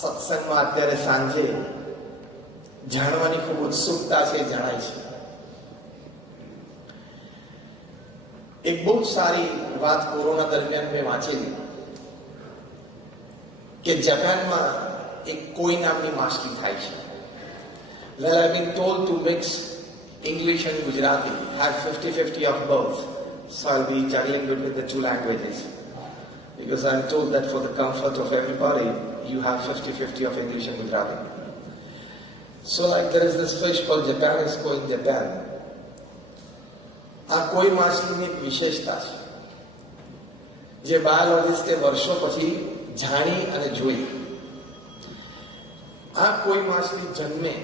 સત્સંગમાં અત્યારે સાંજે જાણવાની ખૂબ ઉત્સુકતા છે, જણાય છે. એક બહુ સારી વાત કોરોના દરમિયાન મેં વાંચેલી કે જાપાનમાં એક કોઈ નામની માછલી થાય છે. Well, I've been told to mix English and Gujarati, have 50-50 of both. So I'll be juggling between the two languages. Because I'm told that for the comfort of everybody, you have 50-50 of English and Gujarati. So like there is this fish called Japanese koi in Japan. આ કોઈ માછલીની એક વિશેષતા છે જે બાયોલોજિસ્ટે વર્ષો પછી જાણી અને જોઈ. આ કોઈ માછલી જન્મે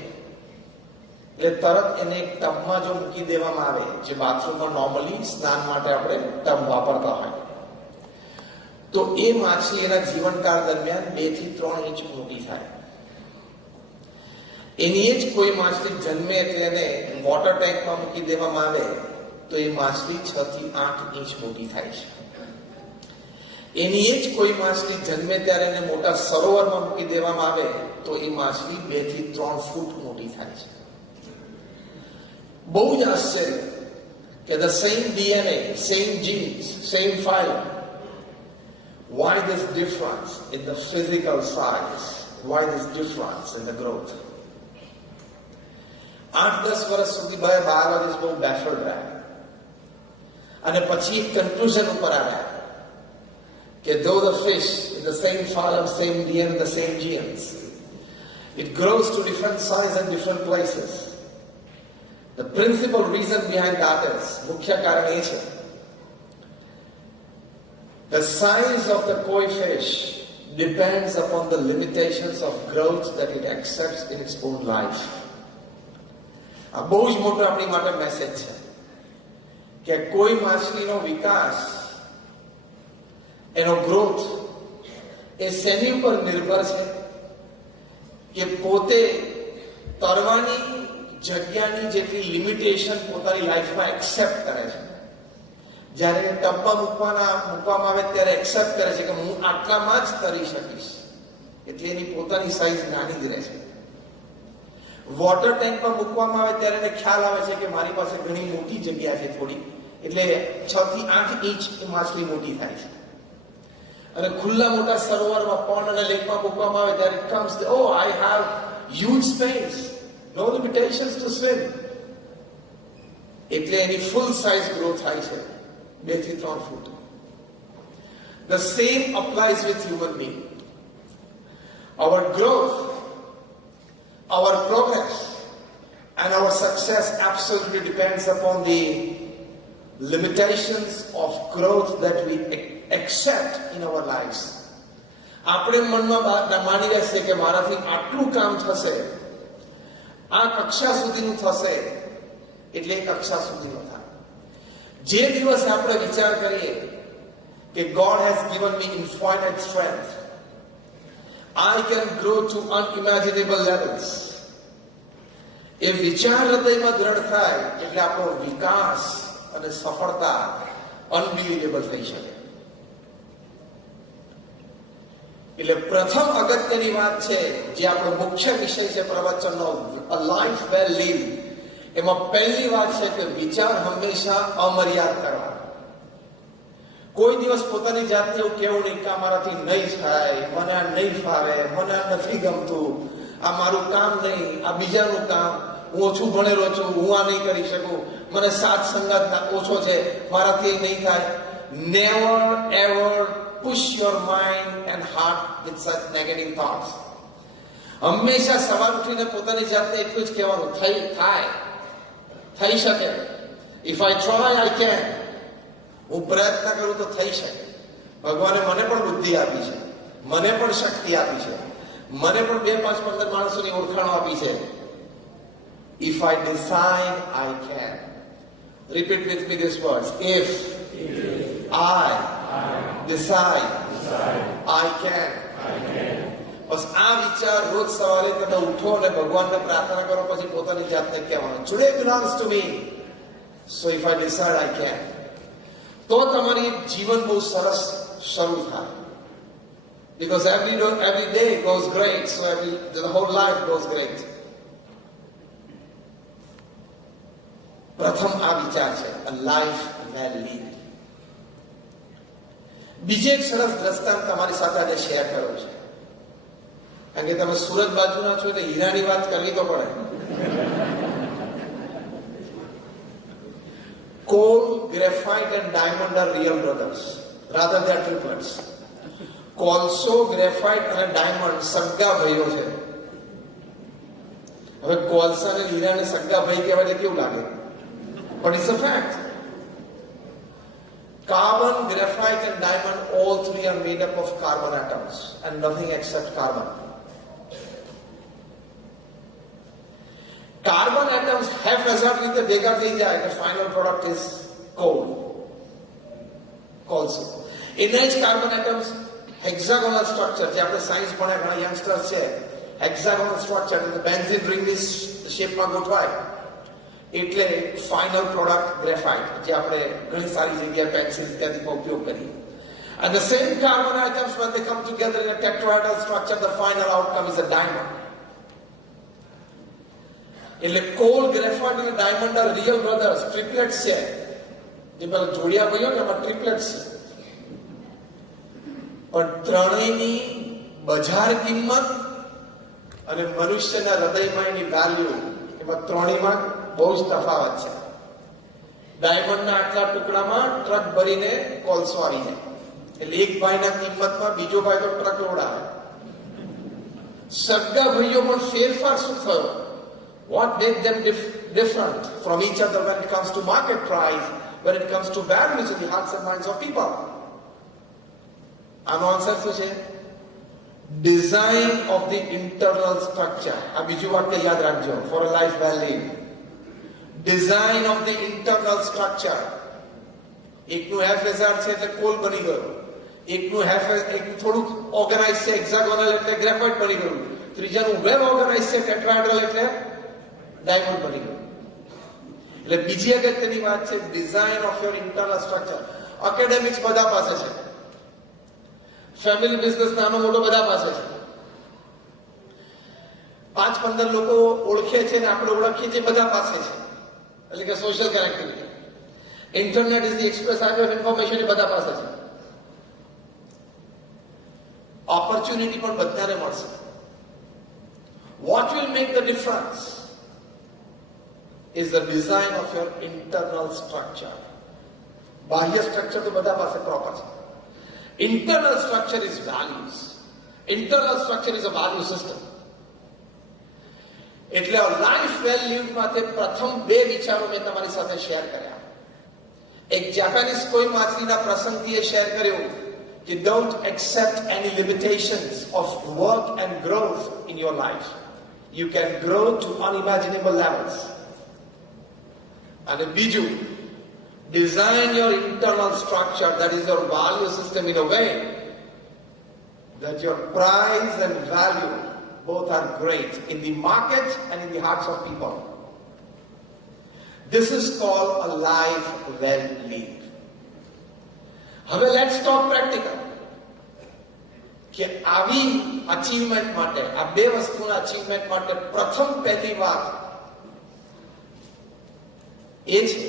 એટલે તરત એને એક ટબમાં જો મૂકી દેવામાં આવે, જે બાથરૂમમાં નોર્મલી સ્નાન માટે આપણે ટબ વાપરતા હોય, તો એ માછલી એના જીવનકાળ દરમિયાન 2 થી 3 ઇંચ મોટી થાય. એની જ કોઈ માછલી જન્મે એટલે એને વોટર ટેન્કમાં મૂકી દેવામાં આવે તો એ માછલી 6 થી 8 ઇંચ મોટી થાય છે. એની જ કોઈ માછલી જન્મે ત્યારે એને મોટા સરોવરમાં મૂકી દેવામાં આવે તો એ માછલી 2 થી 3 ફૂટ મોટી થાય છે. બહુ જ આશ્ચર્ય કે the same DNA, same genes, same file. Why this difference in the physical size? Why this difference in the growth? 8-10 વર્ષ સુધી બાયોલોજીસ્ટ બહુ બેફર્ડ રહ્યા અને પછી એક કન્ક્લુઝન ઉપર આવ્યા કે though the fish in the same file, same DNA, the same genes, it grows to different size and different places. The principal reason behind that is, મુખ્ય કારણ એ છે, the size of the koi fish depends upon the limitations of growth that it accepts in its own life. આ બહુ જ મોટો આપણી માટે message છે કે કોઈ માછલીનો વિકાસ, એનો ગ્રોથ એ શેની ઉપર નિર્ભર છે કે પોતે તરવાની જગ્યાની જેટલી લિમિટેશન પોતાની લાઈફમાં એક્સેપ્ટ કરે છે. જ્યારે ટબમાં મૂકવામાં આવે ત્યારે એક્સેપ્ટ કરે છે કે હું આટલામાં જ તરી શકીશ, એટલે એની પોતાની સાઈઝ નાની જ રહે છે. વોટર ટેન્કમાં મૂકવામાં આવે ત્યારે એને ખ્યાલ આવે છે કે મારી પાસે ઘણી મોટી જગ્યા છે થોડી, એટલે 6 થી 8 ઇંચ માછલી મોટી થાય છે. અને ખુલ્લા મોટા સરોવરમાં, પોન્ડ અને લેકમાં મૂકવામાં આવે ત્યારે it comes, oh, I have huge space, no limitations to swim. એટલે એની ફૂલ સાઇઝ ગ્રો થાય છે 2 થી 3 ફૂટ. The same applies with human being. Our growth, our progress and our success absolutely depends upon the limitations of growth that we accept in our lives. આપણે મનમાં માની રહેશે કે મારાથી આટલું કામ થશે, આ કક્ષા સુધીનું થશે, એટલે એ કક્ષા સુધીનું થાય. જે દિવસે આપણે વિચાર કરીએ કે God has given me infinite strength, I can grow to unimaginable levels, એ વિચાર હૃદયમાં દ્રઢ થાય એટલે આપણો વિકાસ અને સફળતા અનબિલીવેબલ થઈ શકે. એટલે પ્રથમ અગત્યની વાત છે, જે આપણો મુખ્ય વિષય છે પ્રવચનનો, અ લાઈફ વેલ લીવ્ડ, એમાં પહેલી વાત છે કે વિચાર હંમેશા અમર્યાદ કરવા. કોઈ દિવસ પોતાની જાતને એવું કેવું નહીં કે મારાથી નહીં થાય, મને આ નહીં ફાવે, મને આ નથી ગમતું, આ મારું કામ નહીં, આ બીજાનું કામ, હું ઓછું ભણેલો છું, હું આ નહીં કરી શકું, મને સાથ સંગાત ઓછો છે, મારાથી નહીં થાય. Never ever push your mind and heart with such negative thoughts. હંમેશા સવાર ઉઠીને પોતાની જાતને એટલું જ કહેવાનું, થઈ શકે. If I try, I can. હું પ્રયત્ન કરું તો થઈ શકે. ભગવાને મને પણ બુદ્ધિ આપી છે, મને પણ શક્તિ આપી છે, મને પણ 2, 5, 15 માણસોની ઓળખાણો આપી છે. If I decide, I can. Repeat with me these words. If I decide, I can. બસ આ વિચાર રોજ સવારે તમે ઉઠો અને ભગવાનને પ્રાર્થના કરો, પછી પોતાની જાતને કહેવાનું, today belongs to me, so if I decide, I can. તો તમારી જીવન બહુ સરસ શરૂ થાય. Because every day goes great, so the whole life goes great. પ્રથમ આ વિચાર છે, a life well lived. બીજે એક સરસ દ્રષ્ટાંત તમારી સાથે આજે શેર કર્યો છે. કારણ કે તમે સુરત બાજુના છો એટલે હીરાની વાત કરવી તો પડે. Coal, graphite and diamond are real brothers. Rather they are triplets. કોલસો, ગ્રેફાઇટ અને ડાયમંડ સગા ભાઈઓ છે. હવે કોલસા અને હીરાને સગા ભાઈ કહેવાય એટલે કેવું લાગે? But it's a fact. Carbon, graphite and diamond, all three are made up of carbon atoms and nothing except carbon. Carbon atoms haphazard રીતે ભેગા થઈ જાય the final product is coal. કોલસો. એના જ carbon atoms hexagonal structure, જે આપણે science ભણ્યા ઘણા યંગસ્ટર્સ છે, hexagonal structure એટલે બેન્ઝીન રિંગની શેપમાં ગોઠવાય એટલે ફાઇનલ પ્રોડક્ટ ગ્રેફાઇટ, જે આપણે ઘણી સારી જગ્યાએ પેન્સિલ ઇત્યાદિમાં ઉપયોગ કરીએ. And the same carbon atoms when they come together in a tetrahedral structure, the final outcome is a diamond. એટલે કોલ, ગ્રેફાઇટ અને ડાયમંડ આર રિયલ બ્રધર્સ, ટ્રિપ્લેટ્સ છે. જે પેલા જોડિયા ભાઈઓ ને એમાં ટ્રિપ્લેટ્સ છે. પણ ત્રણેયની બજાર કિંમત અને મનુષ્યના હૃદયમાં એની વેલ્યુ, એમાં ત્રણેયમાં બહુ જ તફાવત છે. ડાયમંડના આટલા ટુકડામાં ટ્રક ભરીને કોલસો આવી જાય, એટલે એક ભાઈના કિંમતમાં બીજો ભાઈ તો ટ્રક લોડ આવે. સગા ભાઈઓ પણ ફેરફાર શું થયો? What made them different from each other when it comes to market price, when it comes to values in the hearts and minds of people? આનો આન્સર શું છે? Design of the internal structure. આ બીજું વાક્ય યાદ રાખજો, for a life well lived. Design of the internal structure. એકનું haphazard છે એટલે કોલ બની ગયો, એકનું થોડુંક ઓર્ગેનાઇઝ છે હેક્સાગોનલ એટલે ગ્રેફાઇટ બની ગયું, ત્રીજાનું વેલ ઓર્ગેનાઇઝ છે ટેટ્રાહેડ્રલ એટલે ડાયમંડ બની ગયું. એટલે બીજી અગત્યની વાત છે design of your internal structure. Academics બધા પાસે છે, ફેમિલી બિઝનેસ નાનો મોટો બધા પાસે છે, 5-15 લોકો ઓળખે છે ને આપણે ઓળખીએ છીએ બધા પાસે છે. એટલે કે social connectivity, internet is the express highway of information, એ બધા પાસે છે. ઓપોર્ચ્યુનિટી પણ બધાને મળશે. What will make the difference is the design of your internal structure. બાહ્ય સ્ટ્રક્ચર તો બધા પાસે પ્રોપર છે. Internal structure is values. Internal structure is a value system. એટલે લાઈફ વેલ લીવ્ડ માટે પ્રથમ બે વિચારો મેં તમારી સાથે શેર કર્યા. એક જાપાનીઝ કોઈ માછલીના પ્રસંગથી શેર કર્યો કે don't accept any limitations of work and growth in your life. You can grow to unimaginable levels. અને બીજું, design your internal structure, that is your value system, in a way that your price and value both are great in the market and in the hearts of people. This is called a life well lived. હવે let's talk practical. કે આવી achievement માટે, આ બે વસ્તુના achievement માટે પ્રથમ પહેલી વાત એ છે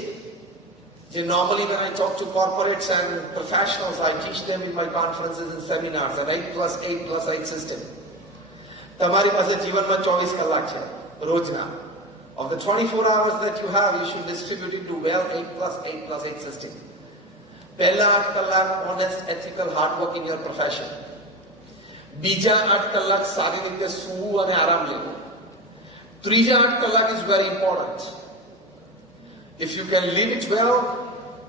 જે normally when I talk to corporates and professionals, I teach them in my conferences and seminars, an 8+8+8 system. તમારી પાસે જીવનમાં 24 કલાક છે રોજના. Of the 24 hours that you have, you should distribute it to well 8+8+8 system. પહેલા 8 કલાક honest, ethical, hard work in your profession. બીજા 8 કલાક સારી રીતે સૂવું અને આરામ લેવો. ત્રીજા 8 કલાક is very important. If you can live it well,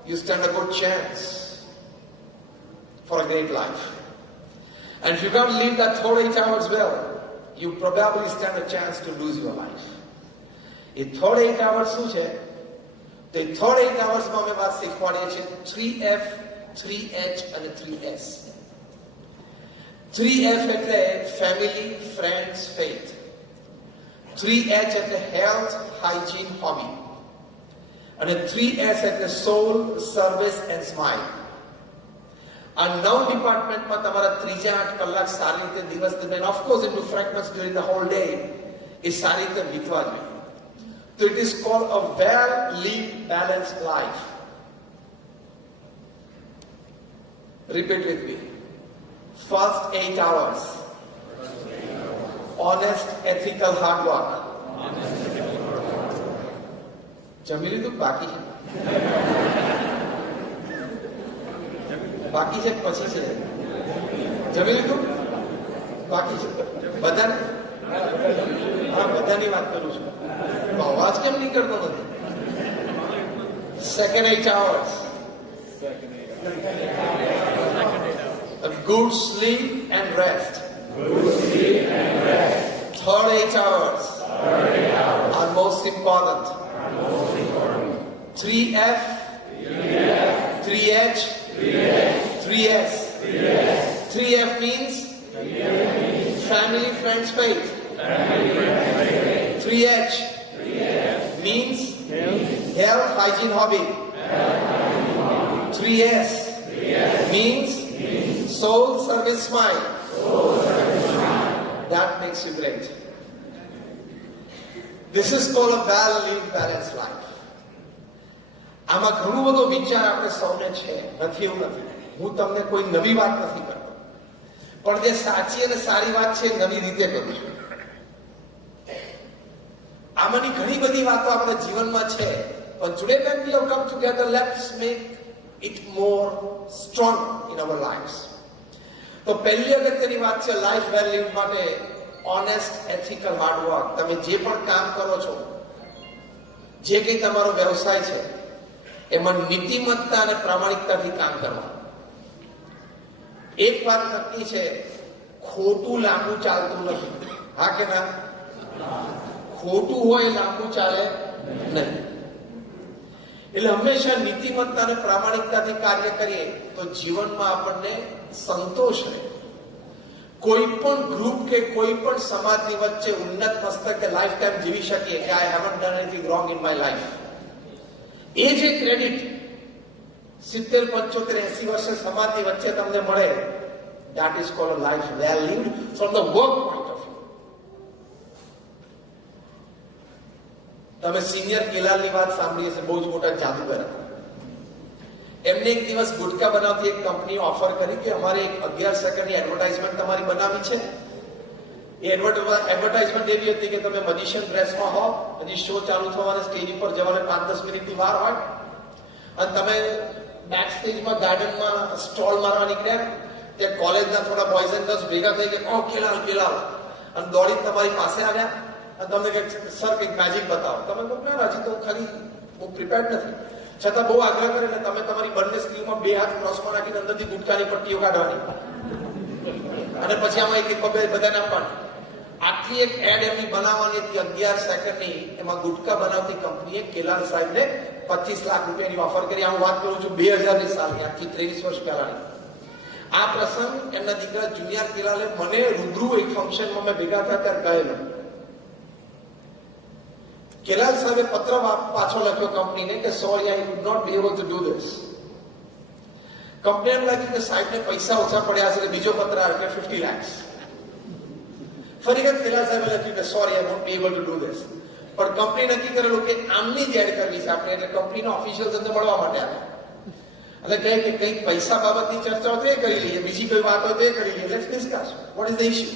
you stand a good chance for a great life. And if you can't live that 8 hours well, you probably stand a chance to lose your life. A 8 hours શું છે? તો એ 8 hours માં અમે વાત શીખવાડીએ છીએ 3F, 3H અને 3S. 3F એટલે family, friends, faith. 3H એટલે હેલ્થ, હાઇજીન, હોબી. અને 3S એટલે સોલ, સર્વિસ એન્ડ સ્માઇલ. આ 9 ડિપાર્ટમેન્ટમાં તમારા ત્રીજા 8 કલાક સારી રીતે દિવસ દરમિયાન of course in two fragments during the whole day એ સારી રીતે વીતવા જોઈએ. તો it is called a well lived balanced life. Repeat with me. First 8 hours. Honest, ethical, hard work. જમી લીધું? બાકી છે? બાકી છે પછી છે? જમી લીધું? બાકી છે? બધાને? હા, બધાની વાત કરું છું. અવાજ કેમ નીકળતો નથી? Second 8 hours. A good sleep and rest. Third 8 hours are most important. 3F, 3H, 3S. 3F means family, friends, faith. 3H means health, hygiene, hobby. 3S means soul, service, smile. That makes you great. This is called a well-lived, balanced life. આમાં ઘણું બધો વિચાર આપણે સૌને છે, નથી એવું નથી. હું તમને કોઈ નવી વાત નથી કરતો, પણ જે સાચી અને સારી વાત છે નવી રીતે કરું છું. આમાંની ઘણી બધી વાતો આપણા જીવનમાં છે, પણ today when we have come together, let's make it more strong in our lives. તો પહેલી અગત્યની વાત છે લાઈફ વેલ લીવ માટે ઓનેસ્ટ, એથિકલ, હાર્ડ વર્ક. તમે જે પણ કામ કરો છો, જે કંઈ તમારો વ્યવસાય છે, એમાં નીતિમત્તા અને પ્રામાણિકતાથી કામ કરવાનું. એક વાત નક્કી છે, ખોટું લાંબુ ચાલતું નથી. હા કે ના? ખોટું હોય લાંબુ ચાલે નહીં. એટલે હંમેશા નીતિમત્તા અને પ્રામાણિકતાથી કાર્ય કરીએ તો જીવનમાં આપણને સંતોષ રહે. કોઈ પણ ગ્રુપ કે કોઈ પણ સમાજની વચ્ચે ઉન્નત મસ્તકે લાઈફ ટાઈમ જીવી શકીએ કે I haven't done anything wrong in my life. એ જે ક્રેડિટ 70, 75, 80 વર્ષે સમાજની વચ્ચે તમને મળે, that is called a life well lived from the work point of view. તમે સિનિયર કેલાલની વાત સાંભળી હશે, બહુ જ મોટા જાદુગર હતા. એમને એક દિવસ ગુટકા બનાવતી એક કંપની ઓફર કરી કે અમારે એક 11 સેકન્ડની એડવર્ટાઇઝમેન્ટ તમારી બનાવી છે. એ એડવર્ટાઇઝમેન્ટ એવી હતી કે તમે મજીશિયન ડ્રેસમાં હો, હજી શો ચાલુ થવાના, સ્ટેજ ઉપર જવાને 5-10 મિનિટની વાર હોય, અને તમે બેક સ્ટેજમાં ગાર્ડનમાં સ્ટોલ મારવા નીકળ્યા, ત્યાં કોલેજના થોડા બોયઝ એન્ડ ગર્લ્સ ભેગા થઈ ગયા, કેલાલ કેલાલ, અને દોડી તમારી પાસે આવ્યા અને તમને કે સર કંઈક મેજિક બતાવો. તમે કહો ના, હજી તો ખાલી હું પ્રિપેર્ડ નથી. છતાં બહુ આગ્રહ કરે એટલે તમે તમારી બંને સ્લીવમાં 2 હાથ ક્રોસમાં નાખીને અંદરથી ગુટકાની પટ્ટીઓ કાઢવાની અને પછી આમાં એક બધાને આપવાની. આટલી એક એડ એમની બનાવવાની હતી 11 સેકન્ડની. એમાં ગુટકા બનાવતી કંપનીએ કેલાલ સાહેબને 25 લાખ રૂપિયાની ઓફર કરી. હું વાત કરું છું 2000ની સાલની, આજથી 23 વર્ષ પહેલાની. આ પ્રસંગ એમના દીકરા જુનિયર કેલાલે મને રૂબરૂ એક ફંક્શનમાં મેં ભેગા થયા ત્યારે કહેલું. કેલાલ સાહેબે પત્ર પાછો લખ્યો કંપનીને કે sorry, I would not be able to do this. કંપનીને લાગ્યું કે સાહેબને પૈસા ઓછા પડ્યા છે, બીજો પત્ર આવ્યો કે 50 lakhs. ફરી વખત કેલાલ સાહેબે લખ્યું કે sorry, I want B able to do this. પણ કંપની નક્કી કરેલું કે આમની જ એડ કરવી છે આપણે, એટલે કંપનીના ઓફિશિયલ્સ અંદર મળવા માટે આવ્યા. એટલે કહે કે કંઈક પૈસા બાબતની ચર્ચા તે કરી લઈએ, બીજી કોઈ વાત હોય તે કરી લઈએ, let's discuss what is the issue.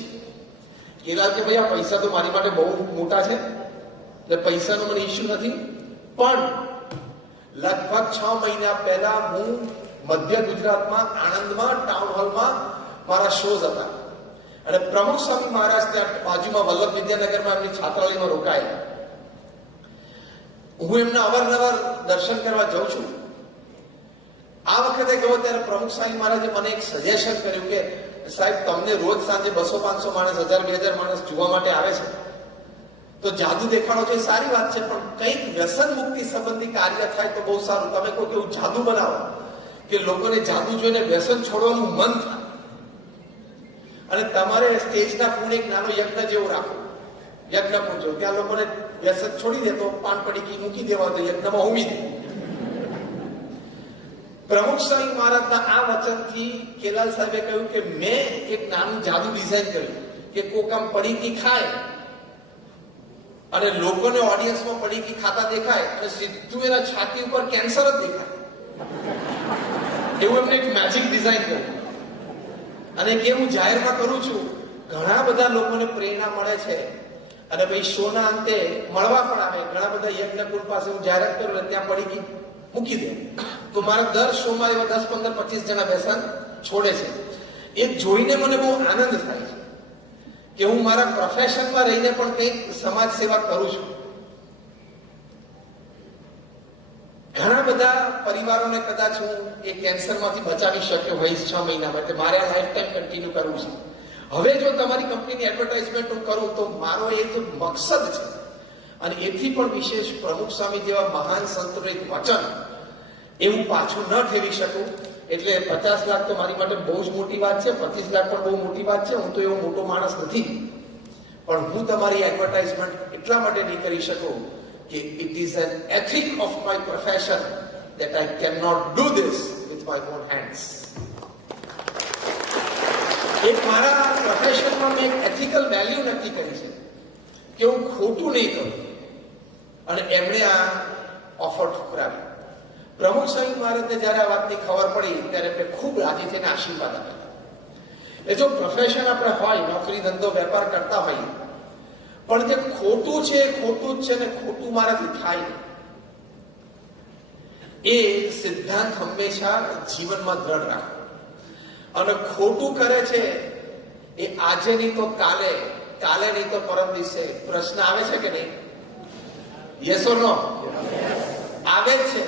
કેલાલ કે ભાઈ આ પૈસા તો મારી માટે બહુ મોટા છે, એટલે પૈસાનો મને ઇશ્યુ નથી, પણ લગભગ 6 મહિના પહેલા હું મધ્ય ગુજરાતમાં આણંદમાં ટાઉન હોલમાં મારા શોઝ હતા અને પ્રમુખ સ્વામી મહારાજ ત્યાં બાજુમાં વલ્લભ વિદ્યાનગરમાં એમની છાત્રાલયમાં રોકાયેલા. હું એમના અવારનવાર દર્શન કરવા જાઉં છું. આ વખતે ગયો ત્યારે પ્રમુખ સ્વામી મહારાજે મને એક સજેશન કર્યું કે સાહેબ, તમને રોજ સાંજે 200-500 માણસ, 1000-2000 માણસ જોવા માટે આવે છે, તો જાદુ દેખાડો છે એ સારી વાત છે, પણ કંઈક વ્યસન મુક્તિ સંબંધી કાર્ય થાય તો બહુ સારું. તમે કહો કે એવું જાદુ બનાવો કે લોકોને જાદુ જોઈને વ્યસન છોડવાનું મન થાય, અને તમારે સ્ટેજના ખૂણે એક નાનો યજ્ઞ જેવું રાખો, યજ્ઞ પૂછો, ત્યાં લોકોને વ્યસન છોડી દે તો પાન પડીકી મૂકી દેવા, તો યજ્ઞમાં હોમી દે. પ્રમુખ સ્વામી મહારાજના આ વચનથી કેલાલ સાહેબે કહ્યું કે મેં એક નાનું જાદુ ડિઝાઇન કર્યું કે કોક આમ પડીકી ખાય અને લોકોને ઓડિયન્સમાં પડીકી ખાતા દેખાય અને સીધું એના છાતી ઉપર કેન્સર જ દેખાય, એવું એમને એક મેજિક ડિઝાઇન કર્યું. અને કે હું જાહેરમાં કરું છું, ઘણા બધા લોકોને પ્રેરણા મળે છે અને ભાઈ શોના અંતે મળવા પણ આવે. ઘણા બધા યજ્ઞકુળ પાસે હું જાહેરાત કરું ત્યાં પડીકી મૂકી દે, તો મારા દર શોમાં એવા 10, 15, 25 જણા વ્યસન છોડે છે. એ જોઈને મને બહુ આનંદ થાય છે કે હું મારા પ્રોફેશનમાં રહીને પણ કંઈક સમાજ સેવા કરું છું. ઘણા બધા પરિવારોને કદાચ હું એ કેન્સરમાંથી બચાવી શક્યો હોઈશ 6 મહિના માટે. મારે આ લાઈફ ટાઈમ કન્ટિન્યુ કરવું છે. હવે જો તમારી કંપનીની એડવર્ટાઇઝમેન્ટ હું કરું તો મારો એ તો મકસદ છે. અને એથી પણ વિશેષ પ્રમુખ સ્વામી જેવા મહાન સંતોનું એક વચન એવું પાછું ન ઠેવી શકું. એટલે 50 લાખ તો મારી માટે બહુ જ મોટી વાત છે, 25 લાખ પણ બહુ મોટી વાત છે. હું તો એવો મોટો માણસ નથી, પણ હું તમારી એડવર્ટાઇઝમેન્ટ એટલા માટે નહીં કરી શકું કે it is an ethic of my profession that I cannot do this with my own hands. એક મારા પ્રોફેશનમાં મેં એક એથિકલ વેલ્યુ નક્કી કરી છે કે હું ખોટું નહીં કરું, અને એમણે આ ઓફર ઠુકરાવી. પ્રમુખ સ્વામી મહારાજને જયારે આ વાતની ખબર પડી ત્યારે એમને ખૂબ રાજી થઈને આશીર્વાદ આપેલા. એ જો પ્રોફેશન આપણે હોય, નોકરી ધંધો વેપાર કરતા હોઈએ, પણ જે ખોટું છે ખોટું જ છે ને ખોટું મારાથી થાય નહીં, એ સિદ્ધાંત હંમેશા જીવનમાં દ્રઢ રાખો. અને ખોટું કરે છે એ આજે નહીં તો કાલે, કાલે નહીં તો પરમ દિવસે પ્રશ્ન આવે છે કે નહીં? યસ ઓર નો? આવે જ છે.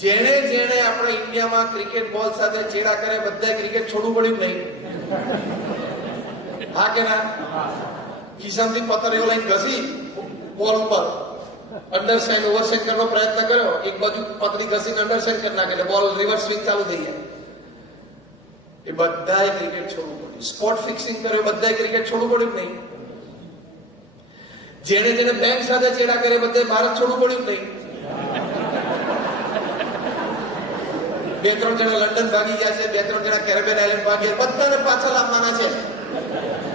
જેણે જેણે આપણે ઇન્ડિયામાં ક્રિકેટ બોલ સાથે ચેડા કરે બધા ક્રિકેટ છોડવું પડ્યું નહીં? હા કે ના? કિશનથી પથ્થર એવો લઈને ઘસી બોલ ઉપર અંડરસ્ટેન્ડ ઓવરસ્ટેન્ડ કરવાનો પ્રયત્ન કર્યો, એક બાજુ પથરી ઘસીને અંડરસ્ટેન્ડ કરી નાખે એટલે બોલ રિવર્સ સ્વિંગ ચાલુ થઈ જાય. એ બધાએ ક્રિકેટ છોડવું પડ્યું. સ્પોટ ફિક્સિંગ કર્યો, બધાએ ક્રિકેટ છોડવું પડ્યું નહીં? જેને જેને બેંક સાથે ચેડા કરે બધાએ ભારત છોડવું પડ્યું નહીં? 2-3 જણા લંડન ભાગી ગયા છે, 2-3 જણા કેરેબિયન આઇલેન્ડ ભાગી ગયા, બધાને પાછા લાવવાના છે.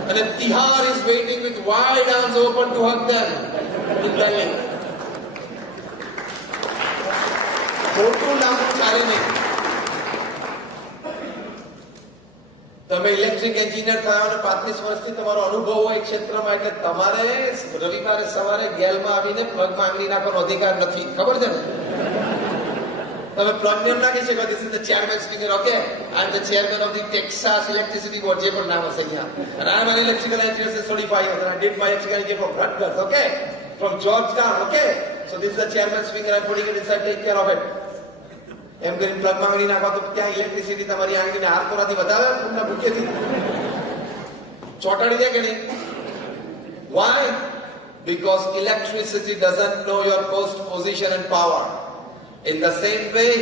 અને Tihar is waiting with wide arms open to hug them in Delhi. ખોટું લાંબુ ચાલે નહીં. તમે ઇલેક્ટ્રિક એન્જિનિયર થયા અને 35 વર્ષથી તમારો અનુભવ હોય ક્ષેત્રમાં, એટલે તમારે રવિવારે સવારે ગેલમાં આવીને પ્લગ માંગણી નાખવાનો અધિકાર નથી. ખબર છે ને? તમે પ્લગ ને એમ નાખી શકો, this is the chairman's finger, okay? I am the chairman of the Texas Electricity Board, જે પણ નામ હશે અહીંયા. And I am an electrical engineer since 35 years, and I did my electrical engineering from Rutgers, okay? From Georgetown, okay? So this is the chairman's finger, I am putting it inside, take care of it. એમ કરીને plug માંગણી નાખવા તો ત્યાં electricity તમારી આંગળીને હાથ તોરાથી વધારે તમને ભૂકેથી ચોટાડી દે કે નહીં? Why? Because electricity doesn't know your post, position and power. In the same way,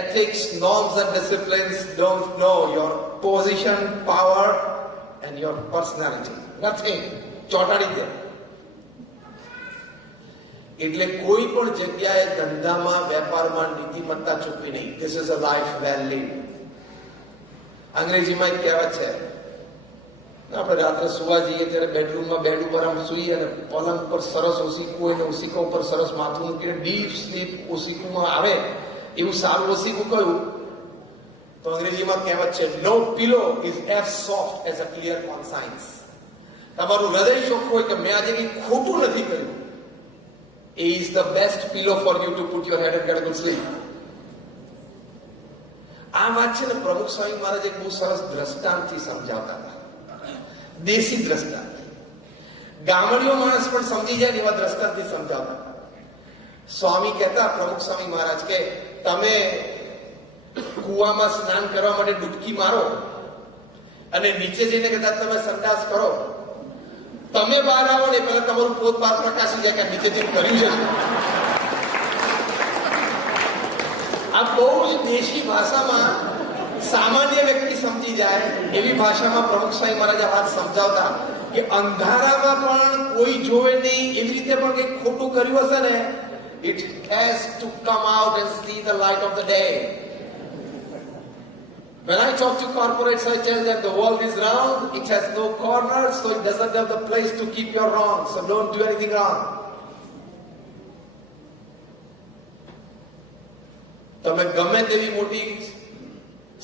ethics, norms and disciplines don't know your position, power and your personality. Nothing. ચોટાડી દે. એટલે કોઈ પણ જગ્યાએ ધંધામાં વેપારમાં નીતિમત્તા ચૂકવી નહીં. This is a life well lived. અંગ્રેજીમાં એક કહેવત છે, આપણે રાત્રે સુવા જઈએ ત્યારે બેડરૂમમાં બેડ ઉપર આમ સૂઈએ અને પલંગ પર સરસ ઓસીકું હોય ને ઓસીકા ઉપર સરસ માથું મૂકીને ડીપ સ્લીપ ઓસીકુમાં આવે એવું સારું ઓસીકું કયું? તો અંગ્રેજીમાં કહેવત છે, no pillow is as soft as a clear conscience. તમારું હૃદય ચોખ્ખું હોય કે મેં આજે કંઈ ખોટું નથી કર્યું, is the best pillow for you to put your head and get a good sleep. આ વાત છે ને પ્રમુખ સ્વામી મહારાજ એક બહુ સરસ દ્રષ્ટાંતથી સમજાવતા હતા. દેશી દ્રષ્ટાંત, ગામડીઓ માણસ પણ સમજી જાય એવા દ્રષ્ટાંતથી સમજાવતા હતા. સ્વામી કહેતા, પ્રમુખ સ્વામી મહારાજ કે તમે કુવામાં સ્નાન કરવા માટે ડૂબકી મારો અને નીચે જઈને કદાચ તમે સંડાસ કરો, તમે બહાર આવો ને પહેલા તમારું પોત બહાર પ્રકાશી જાય કે નીચેથી કર્યું છે. આ બહુ જ દેશી ભાષામાં સામાન્ય વ્યક્તિ સમજી જાય એવી ભાષામાં પ્રમુખ સ્વામી મહારાજ આ વાત સમજાવતા કે અંધારામાં પણ કોઈ જોવે નહીં એવી રીતે પણ કંઈક ખોટું કર્યું હશે ને, it has to come out and see the light of the day. When I talk to corporates, I tell them the world is round, it has no corners, so it doesn't have the place to keep your wrong. So don't do anything wrong. તમે ગમે તેવી મોટી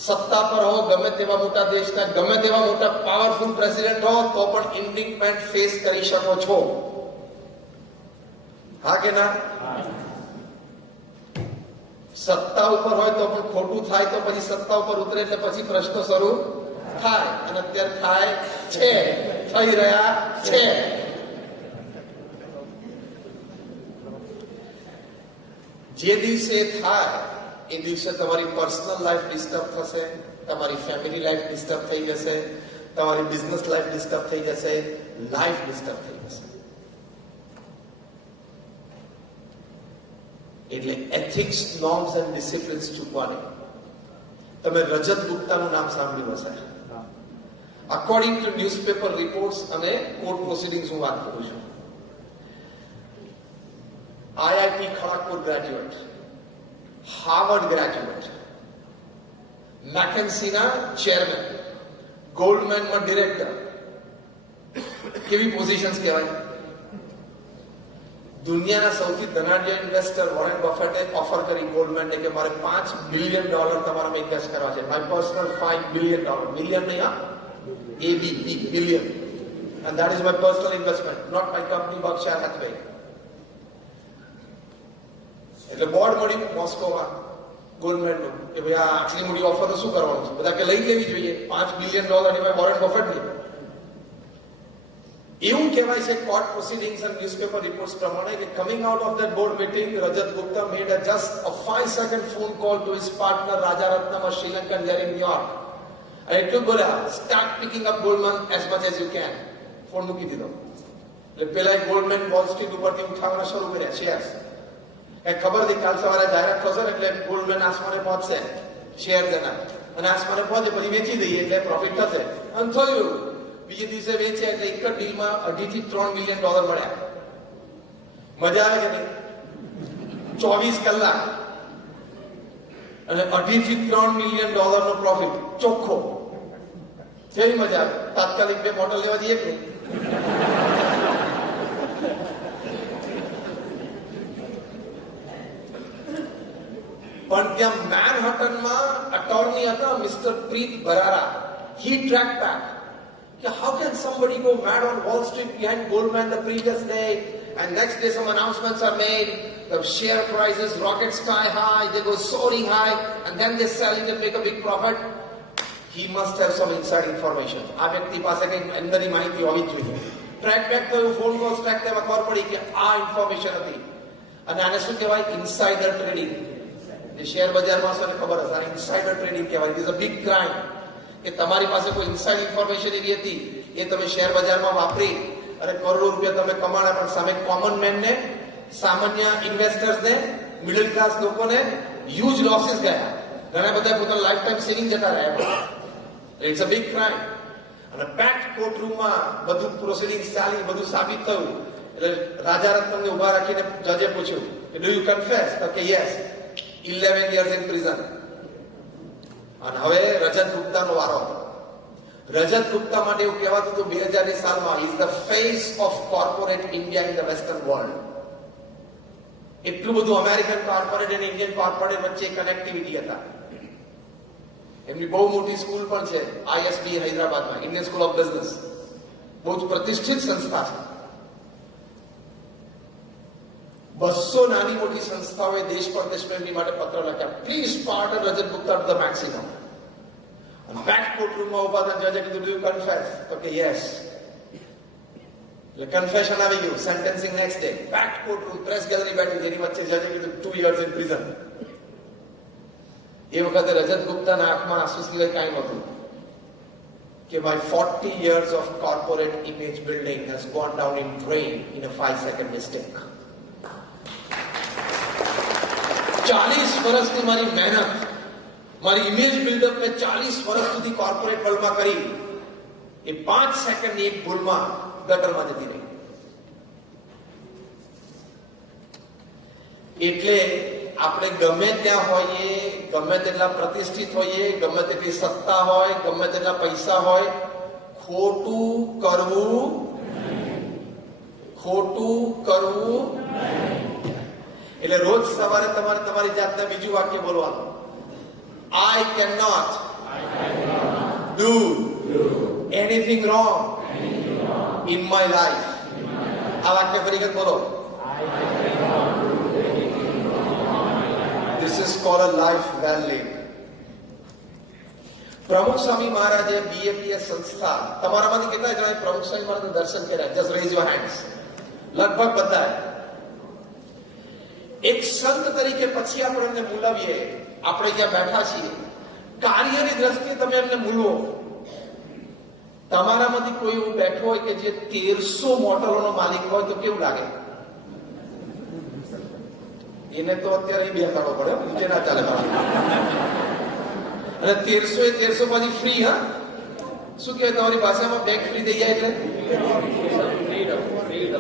સત્તા પર હો, ગમે તેવા મોટા દેશના ગમે તેવા મોટા પાવરફુલ પ્રેસિડેન્ટ હો, તો પણ ઇન્ડિપેન્ડન્ટ ફેસ કરી શકો છો. હા કે ના? સત્તા ઉપર હોય તો પણ ખોટું થાય તો પછી સત્તા ઉપર ઉતરે એટલે પછી પ્રશ્નો શરૂ થાય, અને અત્યારે થાય છે, થઈ રહ્યા છે. જે દિવસે થાય એ દિવસે તમારી પર્સનલ લાઈફ ડિસ્ટર્બ થશે, તમારી ફેમિલી લાઈફ ડિસ્ટર્બ થઈ જશે, તમારી બિઝનેસ લાઈફ ડિસ્ટર્બ થઈ જશે, લાઈફ ડિસ્ટર્બ થઈ જશે. એટલે એથિક્સ, નોર્મ્સ એન્ડ ડિસિપ્લિન્સ ચૂકવાની. તમે રજત ગુપ્તાનું નામ સાંભળ્યું હશે. અકોર્ડિંગ ટુ ન્યૂઝપેપર રિપોર્ટ્સ અને કોર્ટ પ્રોસિડિંગ્સ હું વાત કરું છું. IIT Kharagpur graduate, Harvard graduate, મેકેન્સીના ચેરમેન, ગોલ્ડમેનમાં ડિરેક્ટર. કેવી પોઝિશન્સ કહેવાય? દુનિયાના સૌથી ધનાઢ્ય ઇન્વેસ્ટર વોરેન બફેટે ઓફર કરી ગોલ્ડમેનને કે મારે $5 બિલિયન તમારામાં ઇન્વેસ્ટ કરવા છે. માય પર્સનલ $5 બિલિયન, મિલિયન નહીં, હા, AB billion, and that is my personal investment, not my company Berkshire Hathaway. એટલે બોર્ડ મળ્યું મોસ્કોમાં ગોલ્ડમેનનું કે ભાઈ આ આટલી મોટી ઓફર તો શું કરવાનું છે? બધા કે લઈ લેવી જોઈએ. $5 બિલિયન એમાં વોરેન બફેટની. એવું કહેવાય છે કોર્ટ પ્રોસિડિંગ્સ અને ન્યૂઝપેપર રિપોર્ટ્સ પ્રમાણે કે coming out of that board meeting, Rajat Gupta made just a 5-second phone call to his partner Rajaratnam, a Sri Lankan there in New York. અને એટલું બોલ્યા, start picking up Goldman as much as you can. Phone મૂકી દીધો. એટલે પેલા Goldman wall street ઉપરથી ઉઠાવવાના શરૂ કર્યા શેર્સ. એ ખબર હતી કાલ સવારે જાહેરાત થશે એટલે ગોલ્ડમેન આસમાને પહોંચશે શેર એના, અને આસમાને પહોંચે પછી વેચી દઈએ એટલે પ્રોફિટ થશે. અને થયું. બીજે દિવસે વેચે એટલે એક જ ડીલમાં $2 થી $3 મિલિયન મળ્યા. મજા આવે કે નહીં? 24 કલાક અને $2 થી $3 મિલિયન નો પ્રોફિટ ચોખ્ખો. કેવી મજા આવે? તાત્કાલિક 2 બોટલ લેવા જઈએ કે નહીં? પણ ત્યાં મેનહટનમાં અટોર્ની હતા mister Preet Bharara. He tracked back. How can somebody go mad on Wall Street behind Goldman the previous day, and next day some announcements are made, the share prices rocket sky high, they go soaring high, and then they sell it and make a big profit? He must have some inside information. આ વ્યક્તિ પાસે કંઈક અંદરની માહિતી હોવી જોઈએ. Track back થયું, phone calls track થયા, ખબર પડી કે આ ઇન્ફોર્મેશન હતી. અને આને શું કહેવાય? Insider trading. જે શેર બજારમાં છે ખબર હશે, આ ઇનસાઇડર ટ્રેડિંગ કહેવાય. It is a big crime. કે તમારી પાસે કોઈ ઇનસાઇડ ઇન્ફોર્મેશન એવી હતી, એ તમે શેર બજારમાં વાપરી અને કરોડો રૂપિયા તમે કમાણા, પણ સામે કોમન મેનને, સામાન્ય ઇન્વેસ્ટર્સને, મિડલ ક્લાસ લોકોને હ્યુજ લોસીસ ગયા. ઘણા બધા પોતાના લાઈફ ટાઈમ સેવિંગ જતા રહ્યા. It's a big crime. અને પેક્ટ કોર્ટરૂમમાં બધું પ્રોસિડિંગ્સ ચાલી, બધું સાબિત થયું. એટલે રાજારત્નમને ઉભા રાખીને જજે પૂછ્યું કે ડુ યુ કન્ફેસ? તો કે યસ. 11 years in prison. અને હવે રજત ગુપ્તાનો વારો હતો. રજત ગુપ્તા માટે એવું કહેવાતું હતું 2000ની સાલમાં is the face of corporate India in the western world. એટલું બધું અમેરિકન કોર્પોરેટ અને ઇન્ડિયન કોર્પોરેટ વચ્ચે કનેક્ટિવિટી હતા. એમની બહુ મોટી સ્કૂલ પણ છે, ISB હૈદરાબાદમાં, ઇન્ડિયન સ્કૂલ ઓફ બિઝનેસ. બહુ જ પ્રતિષ્ઠિત સંસ્થા છે. 200 નાની મોટી સંસ્થાઓએ દેશ પરદેશમાં એમની માટે પત્ર લખ્યા, please pardon Rajat Gupta to the maximum. Back કોર્ટરૂમમાં ઉભા હતા, જજે કીધું ડુ યુ કન્ફેસ? તો કે યસ. એટલે કન્ફેશન આવી ગયું. Sentencing next day. Back courtroom, press gallery બેઠી, જેની વચ્ચે જજે કીધું 2 years in prison. એ વખતે રજત ગુપ્તાના આંખમાં આંસુ સિવાય કાંઈ નહોતું કે my 40 years of corporate image building has gone down in drain in a 5-second mistake. 40 વર્ષની મારી મહેનત, મારી ઇમેજ બિલ્ડઅપ મેં 40 વર્ષ સુધી કોર્પોરેટ વર્લ્ડમાં કરી, એ 5 સેકન્ડની એક ભૂલમાં ગટરમાં જતી રહી. એટલે આપણે ગમે ત્યાં હોઈએ, ગમે તેટલા પ્રતિષ્ઠિત હોઈએ, ગમે તેટલી સત્તા હોય, ગમે તેટલા પૈસા હોય, ખોટું કરવું એટલે રોજ સવારે તમારે તમારી જાતને બીજું વાક્ય બોલવાનું, I cannot do anything wrong in my life. આ વાક્ય ફરી વખત બોલો. This is called a life well lived. પ્રમુખ સ્વામી મહારાજે BAPS સંસ્થા, તમારામાંથી કેટલા જણાએ પ્રમુખ સ્વામી મહારાજનું દર્શન કર્યા? Just rays your hands. લગભગ બધા. એક સંત તરીકે પછી આપણે એમને મૂલાવીએ. આપણે જ્યાં બેઠા છીએ, કાર્યની દ્રષ્ટિએ તમે એમને મૂલવો. તમારામાંથી કોઈ એવું બેઠો હોય કે જે 1300 મોટરોનો માલિક હોય તો કેવું લાગે? એને તો અત્યારે બેસાડવો પડે, નીચે ના ચાલે. અને 1300 પાછી ફ્રી. હા, શું કહેવાય તમારી ભાષામાં? બેંક ફ્રી થઈ જાય એટલે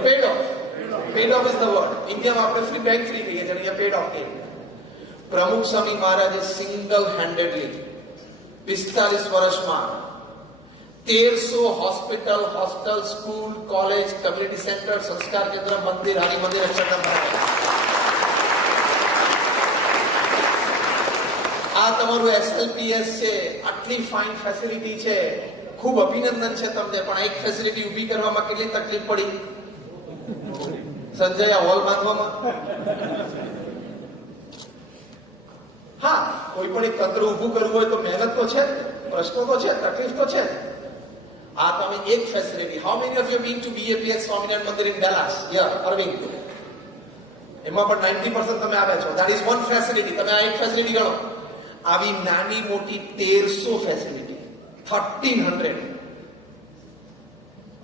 paid off. Paid off is the word. ઇન્ડિયામાં આપણે ફ્રી બેંક ફ્રી કહીએ છીએ, અહીંયા પેડ ઓફ કહીએ. પ્રમુખ સ્વામી મહારાજે સિંગલ હેન્ડેડલી 45 વર્ષમાં 1300 hospital, hostel, school, college, community centre, સંસ્કાર કેન્દ્ર, મંદિર, હારી મંદિર, અક્ષરધામ બનાવ્યા. આ તમારું SLPS છે. આટલી ફાઇન ફેસિલિટી છે, ખૂબ અભિનંદન છે તમને. પણ એક ફેસિલિટી ઊભી કરવામાં કેટલી તકલીફ પડી સંજય, આ હોલ બાંધવામાં? હા, કોઈ પણ એક તંત્ર ઊભું કરવું હોય તો મહેનત તો છે, પ્રશ્નો તો છે, તકલીફ તો છે. આ તમે એક facility. How many of you bin two BAPS Swaminarayan મંદિર ઇન ડેલાસ? યર અરવિંદ. એમાં પણ 90% તમે આવ્યા છો. That is one facility. તમે આ એક ફેસિલિટી ગણો. આવી નાની મોટી 1300 ફેસિલિટી, 1300.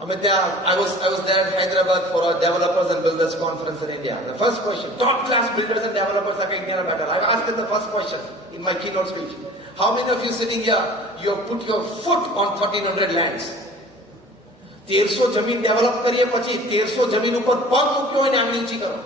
અમે ત્યાં I was there in Hyderabad for a developers and builders conference in India. The first question, top class builders and developers are India better. I asked them the first question in my keynote speech. How many of you sitting here, you have put your foot on 1300 lands? 1300 જમીન develop કરીએ પછી 1300 જમીન ઉપર પગ મૂક્યો હોય ને આમ નીચી કરો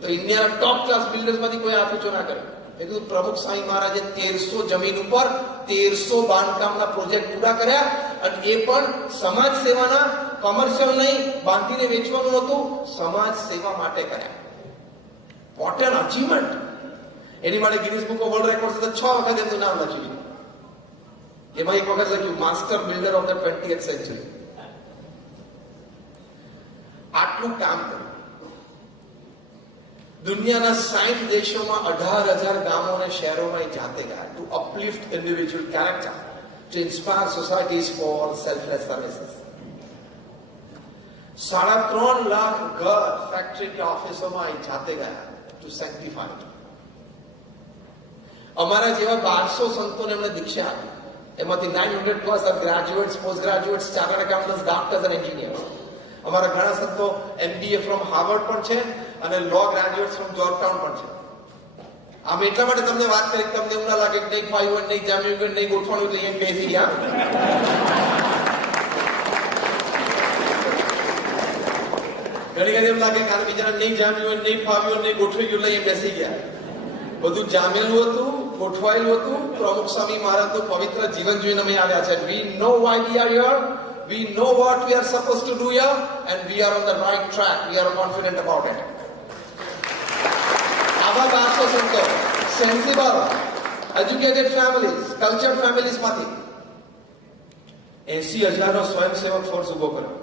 તો ઇન્ડિયાના ટોપ ક્લાસ બિલ્ડર્સ માંથી કોઈ હાથ ઊંચો ના કરે. એટલું પ્રમુખ સ્વામી મહારાજે 1300 જમીન ઉપર 1300 બાંધકામના પ્રોજેક્ટ પૂરા કર્યા. અને એ પણ સમાજ સેવાના, કોમર્શિયલ નહીં, બાંધીને વેચવાનું નહોતું, સમાજ સેવા માટે કર્યા. What an achievement. એની માટે Guinness book of world record તો 6 વખત એમનું નામ લખ્યું. એમાં એક વખત લખ્યું master builder of the 20th century. આટલું કામ કર્યું. દુનિયાના 60 દેશોમાં 18,000 ગામો અને શહેરોમાં જાતે ગયા. To uplift individual character, to inspire societies for selfless services. 3.5 lakh ઘર, ફેક્ટરી કે ઓફિસોમાં જાતે ગયા ટુ સેન્ટિફાય. અમારા જેવા 1200 સંતોને એમણે દીક્ષા આપી. એમાંથી 900 plus are graduates, post graduates, chartered accountants, doctors અને એન્જિનિયર્સ. અમારા ઘણા સંતો MBA ફ્રોમ હાર્વર્ડ પણ છે અને લો ગ્રેજ્યુએટ્સ ફ્રોમ જોર્જટાઉન પણ છે. આમ એટલા માટે તમને વાત કરી, તમને એવું ના લાગે કે નહીં ફાવ્યું હોય, નહીં જામ્યું હોય, નહીં ગોઠવાનું તો અહીંયા બેસી ગયા. ઘણી ઘણી એમ લાગે કે બીજાને નહીં જામ્યું હોય, નહીં ફાવ્યું હોય, નહીં ગોઠવી ગયું, અહીંયા બેસી ગયા. બધું જામેલું હતું, ગોઠવાયેલું હતું. પ્રમુખ સ્વામી મહારાજનું પવિત્ર જીવન જોઈને અમે આવ્યા છે. We know why we are here. We know what we are supposed to do here, and we are on the right track. We are confident about it. આવા 1200 સંતો, sensible, educated families, cultured families માંથી 80,000નો સ્વયંસેવક force ઉભો કર્યો.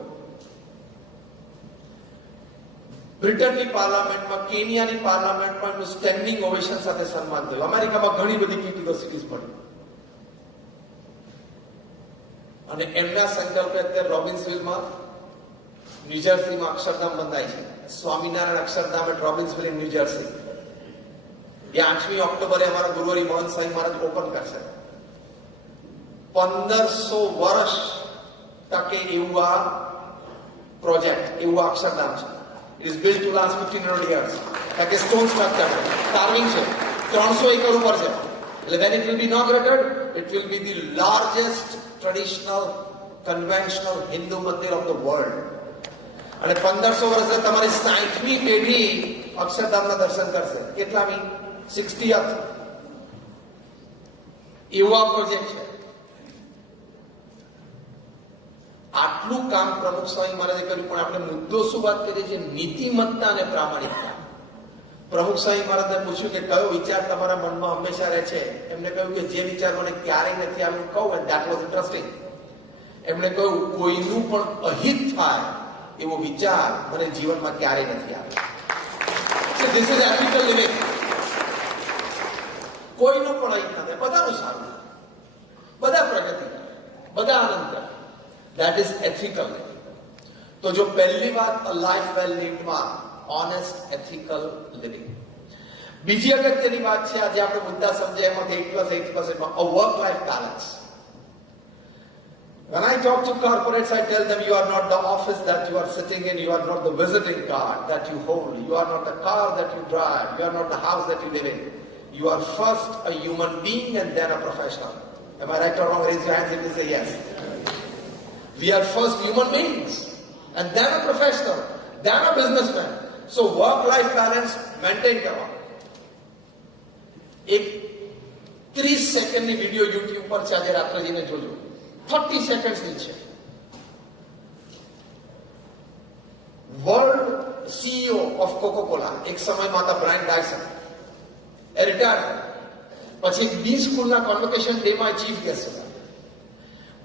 બ્રિટનની પાર્લામેન્ટમાં, કેનિયાની પાર્લામેન્ટમાં standing ovation સાથે સન્માન થયું. અમેરિકામાં ઘણી બધી યુનિવર્સિટીઝ પડી. અને એમના સંકલ્પે અત્યારે રોબિન્સવિલમાં, ન્યુજર્સીમાં અક્ષરધામ બંધાય છે. Swaminarayan Akshardham at Robbinsville in New Jersey. એ 8મી ઓક્ટોબરે અમારા ગુરુવારી મોહન સ્વામી મહારાજ ઓપન કરશે. 1500 વર્ષ ટકે એવું આ પ્રોજેક્ટ, એવું આ અક્ષરધામ છે. It is built to last 1500 years. Like a stone structure, carving છે. 300 એકર ઉપર છે. એટલે when it will be inaugurated, it will be the largest traditional conventional Hindu mandir of the world. અને 1500 વર્ષે તમારી 60મી પેઢી અક્ષરધામના દર્શન કરશે. કેટલામી? 60th. એવો આ પ્રોજેક્ટ છે. આટલું કામ પ્રમુખ સ્વામી મહારાજે કર્યું, પણ આપણે મુદ્દો શું વાત કરીએ છીએ? નીતિમત્તા અને પ્રામાણિકતા. પ્રમુખ સ્વામી મહારાજને પૂછ્યું કે કયો વિચાર તમારા મનમાં હંમેશા રહે છે? એમને કહ્યું કે જે વિચાર મને ક્યારેય નથી આવ્યું કહું, એન્ડ ધેટ વોઝ ઇન્ટરેસ્ટિંગ. એમણે કહ્યું કોઈનું પણ અહિત થાય એવો વિચાર મને જીવનમાં ક્યારેય નથી આવ્યો. So this is ethical living. કોઈનું પણ અહિત ના થાય, બધાનું સારું, બધા પ્રગતિ કરે, બધા આનંદ કરે. That is ethical living. તો જો પહેલી વાત a life well lived માં honest ethical living. બીજી અગત્યની વાત છે, આજે આપણે મુદ્દા સમજ્યા એમાંથી 8+8% માં a work life balance. When I talk to corporates, I tell them you are not the office that you are sitting in, you are not the visiting card that you hold, you are not the car that you drive, you are not the house that you live in. You are first a human being and then a professional. Am I right or wrong? Raise your hands if you say yes. We are first human beings and then a professional, then a businessman. So work-life balance maintain કરવા. એક 30 સેકન્ડની video YouTube પર છે, આજે રાત્રે જઈને જોજો. 30 સેકન્ડ્સની છે. વર્લ્ડ CEO ઓફ કોકોકોલા એક સમયમાં હતા બ્રાયન ડાયસન. એ રિટાયર પછી બી સ્કૂલના કોન્વોકેશન ડેમાં ચીફ ગેસ્ટ હતા.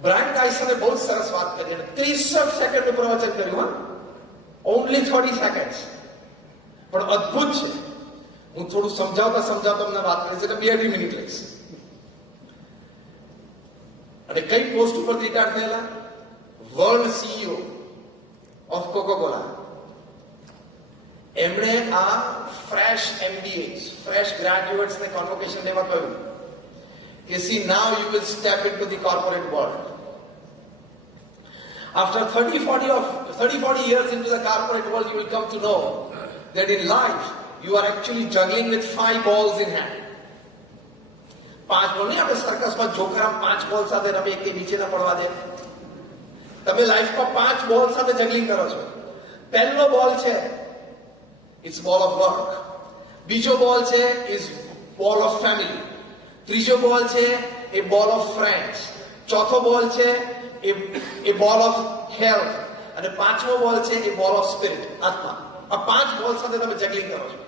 બ્રાયન ડાયસને બહુ સરસ વાત કરી અને 63 સેકન્ડનું પ્રવચન કર્યું. ઓનલી 30 સેકન્ડ્સ, પણ અદ્ભુત છે. હું થોડું સમજાવતા તમને વાત કરીશ એટલે 2 મિનિટ લઈશ. અને કઈ પોસ્ટ ઉપર રિટાયર થયેલા? World CEO of Coca-Cola. એમણે આ ફ્રેશ MBAs, ફ્રેશ ગ્રેજ્યુએટ્સ ને કોન્વોકેશન ડેમાં કહ્યું કે see now you will step into the corporate world. After 30-40 years into the corporate world, you will come to know that in life you are actually juggling with 5 balls in hand. 5 બોલ નહીં, આપણે સર્કસમાં જોકરામ 5 બોલ સાથે રમે, એક નીચે ના પડવા દે. તમે લાઈફમાં 5 બોલ સાથે જગલિંગ કરો છો. પહેલો બોલ છે ઇટ્સ બોલ ઓફ વર્ક. બીજો બોલ છે ઇઝ બોલ ઓફ ફેમિલી. ત્રીજો બોલ છે એ બોલ ઓફ ફ્રેન્ડ્સ. ચોથો બોલ છે એ બોલ ઓફ હેલ્થ. અને પાંચમો બોલ છે એ બોલ ઓફ સ્પિરિટ, આત્મા. આ 5 બોલ સાથે તમે જગલિંગ કરો છો.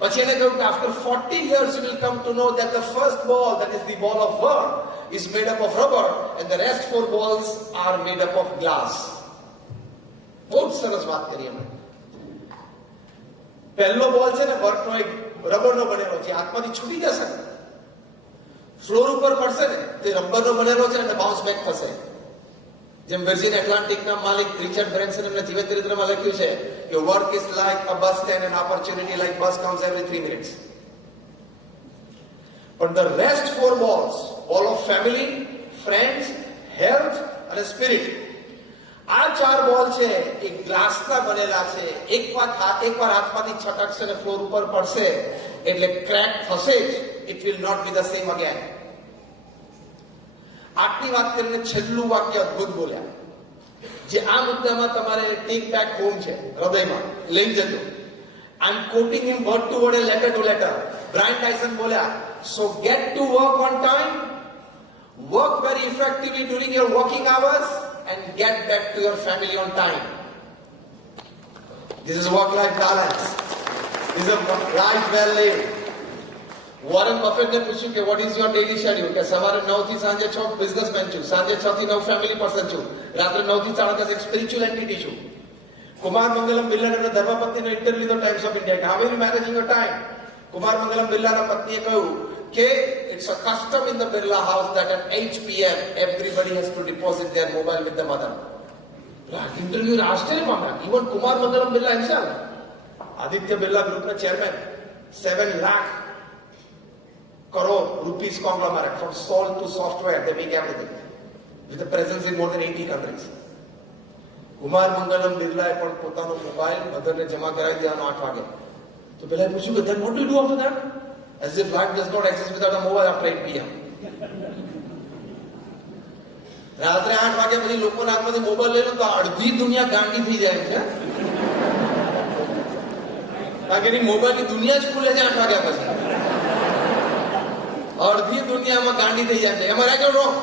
પછી એને કહ્યું કે after 40 years you will come to know that the first ball, that is the ball of work, is made up of rubber and the rest 4 balls are made up of glass. બહુ સરસ વાત કરી એમણે. પહેલો બોલ છે ને વર્કનો, એક રબરનો બનેલો છે, હાથમાંથી છૂટી જશે ને ફ્લોર ઉપર પડશે ને તે રબરનો બનેલો છે અને બાઉન્સ બેક થશે. જેમ વર્જિન એટલાન્ટિકના માલિક રિચર્ડ બ્રેન્સન એમના જીવન ચરિત્રમાં લખ્યું છે કે work is like a bus stand and opportunity like bus comes every 3 minutes. પણ ધ રેસ્ટ 4 balls, બોલ ઓફ ફેમિલી, ફ્રેન્ડ્સ, હેલ્થ અને સ્પિરિટ, આ 4 બોલ છે એ ગ્લાસના બનેલા છે. એકવાર હાથમાંથી છટકશે ને ફ્લોર ઉપર પડશે એટલે ક્રેક થશે જ. It will not be the same again. આટલી વાત કરીને છેલ્લું વાક્ય અદ્ભુત બોલ્યા, જે આ મુદ્દામાં તમારે ટેક બેક હોમ છે, હૃદયમાં લઈ જજો. I am quoting him word to word, letter to letter. Brian Dyson બોલ્યા, so get to work on time, work very effectively during your working hours and get back to your family on time. This is work-life balance. This is a life well lived. Warren બફેટને પૂછ્યું કે what is your daily schedule? કે સવારે 9 થી સાંજે 6 businessman છું, સાંજે 6 થી 9 ફેમિલી પર્સન છું, રાત્રે 9 થી 10 એક સ્પિરિચ્યુઅલ એન્ટિટી છું. કુમાર મંગલમ બિરલા એમના ધર્મપત્નીનો ઇન્ટરવ્યુ લીધો Times of India. How are you managing your time? Kumar Mangalam બિરલાના પત્નીએ કહ્યું કે it's a custom in the Birla house that at 8 p.m. everybody has to deposit their mobile with the mother. Interview આશ્ચર્ય પામ્યા. Even Kumar Mangalam Birla himself, Aditya Birla Group na chairman, 7 lakh crore rupees conglomerate, from salt to software, they make everything, with a presence in more than 80 countries. Kumar Mangalam Birla એ પણ પોતાનો mobile મધરને જમા કરાવી દેવાનો 8 વાગે. તો પેલા પૂછ્યું કે then what do you do after that? As if life does not exist without a mobile after 8 p.m. રાત્રે 8 વાગ્યા પછી લોકોના હાથમાંથી મોબાઈલ લઈ લો તો અડધી દુનિયા ગાંડી થઈ જાય છે. કારણ કે એની મોબાઈલની દુનિયા જ ખુલે છે 8 વાગ્યા પછી. અડધી દુનિયામાં ગાંડી થઈ જાય છે. એમાં રાખ્યો રોંગ.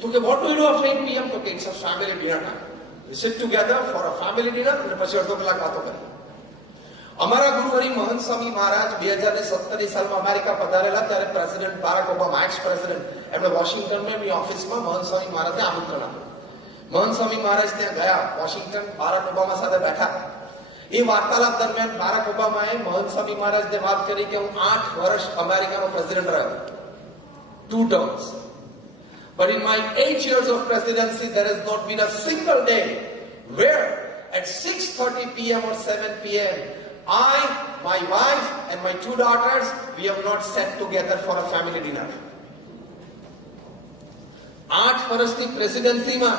તો કે what do you do after 8 PM? તો કે it's a family dinner time. We sit together for a family dinner અને પછી અડધો કલાક વાતો કરી. અમારા ગુરુ હરિ મહંત સ્વામી મહારાજ 2017 સાલમાં અમેરિકા પધારેલા ત્યારે પ્રેસિડેન્ટ બારાક ઓબામા, એક્સ પ્રેસિડેન્ટ, એમણે વોશિંગ્ટનમાં એમની ઓફિસમાં મહંત સ્વામી મહારાજને આમંત્રણ આપ્યું. મહંત સ્વામી મહારાજ ત્યાં ગયા, વોશિંગ્ટન, બારાક ઓબામા સાથે બેઠા. એ વાર્તાલાપ દરમિયાન બારાક ઓબામાએ મહંત સ્વામી મહારાજને વાત કરી કે હું 8 વર્ષ અમેરિકાનો પ્રેસિડેન્ટ રહ્યો, 2 terms. But in my 8 years of presidency, there has not been a single day where at 6:30 PM or 7 PM, I, my wife and my 2 daughters, we have not sat together for a family dinner. 8 વર્ષની પ્રેસિડેન્સીમાં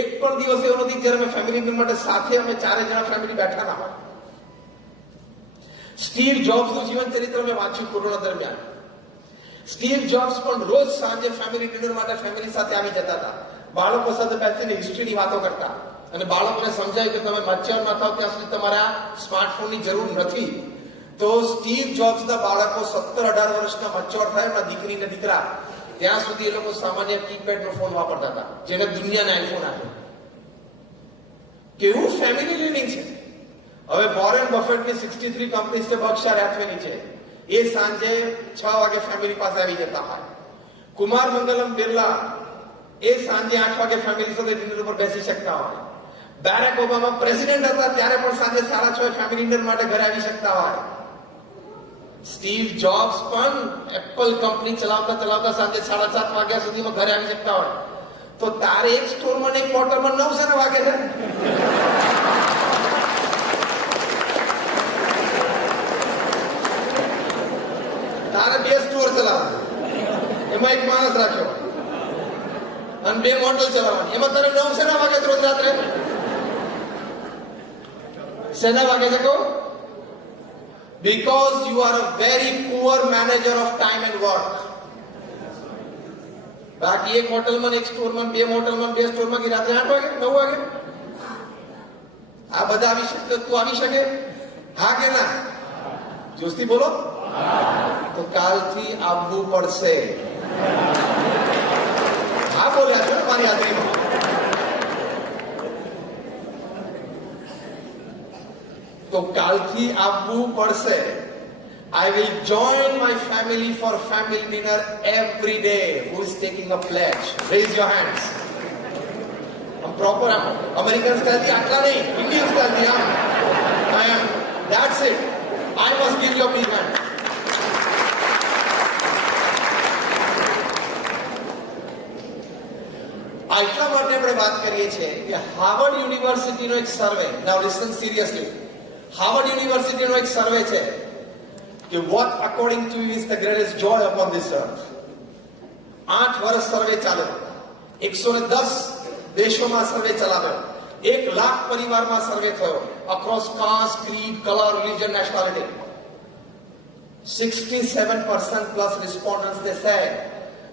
એક પણ દિવસ એવો નથી જ્યારે અમે family dinner માટે સાથે અમે 4 જણા ફેમિલી બેઠા ના હોય. સ્ટીવ જોબ્સનું જીવન ચરિત્ર મેં વાંચ્યું કોરોના દરમિયાન. સ્ટીવ જોબ્સ પણ રોજ સાંજે ફેમિલી ડિનર માટે ફેમિલી સાથે આવી જતા હતા. બાળકો સાથે બેસીને હિસ્ટ્રીની વાતો કરતા અને બાળકોને સમજાય કે તમે મેચ્યોર ન થાવ ત્યાં સુધી તમારે આ સ્માર્ટફોનની જરૂર નથી. તો સ્ટીવ જોબ્સના બાળકો 17-18 વર્ષના મેચ્યોર થાય, એમના દીકરી ને દીકરા, ત્યાં સુધી એ લોકો સામાન્ય કીપેડનો ફોન વાપરતા હતા, જેને દુનિયાને આઈફોન આપ્યો. કેવું ફેમિલી લિવિંગ છે. હવે વોરેન બફેટની 63 કંપનીઝ છે, બર્કશાયર હેથવેની છે, એ સાંજે 6 વાગે ફેમિલી પાસે આવી જતા હોય. કુમાર મંગલમ બિરલા એ સાંજે 8 વાગે ફેમિલી સાથે ડિનર ઉપર બેસી શકતા હોય. બારાક ઓબામા પ્રેસિડેન્ટ હતા ત્યારે પણ સાંજે 6:30 ફેમિલી ડિનર માટે ઘરે આવી શકતા હોય. સ્ટીવ જોબ્સ પણ એપલ કંપની ચલાવતા ચલાવતા સાંજે 7:30 વાગ્યા સુધીમાં ઘરે આવી શકતા હોય. તો તારે એક સ્ટોરમાં એક ક્વાર્ટરમાં 9 વાગે છે. તારે 2 સ્ટોર ચલાવવા, એમાં એક માણસ રાખ્યો અને 2 મોટલ ચલાવવાની, એમાં તારે 9 વાગે રોજ રાત્રે શેના વાગે છે કહો? Because you are a very poor manager of time and work. બાકી એક હોટલમાં, એક સ્ટોરમાં, 2 હોટલમાં, 2 સ્ટોરમાં રાત્રે 8 વાગે 9 વાગે આ બધા આવી શકે? તું આવી શકે? હા કે ના? જોસ્તી બોલો. તો કાલથી આવવું પડશે. હા બોલ્યા છો મારી હાજરીમાં. તો કાલથી આવવું પડશે. I will join my family for family dinner every day. Who is taking a pledge? Raise your hands. I'm proper. American style thi aatla nahi, Indian style thi. I am. That's it. I must give you a big hand. આટલા માટે આપણે વાત કરીએ છીએ કે Harvard યુનિવર્સિટીનો એક સર્વે, નાઉ listen seriously, Harvard યુનિવર્સિટીનો એક સર્વે છે કે what according to you is the greatest joy upon this earth. 8 વર્ષ સર્વે ચાલ્યો, 110 દેશોમાં સર્વે ચલાવ્યો, 1 લાખ પરિવારમાં સર્વે થયો, across caste, creed, color, religion, nationality. 67% plus respondents, they said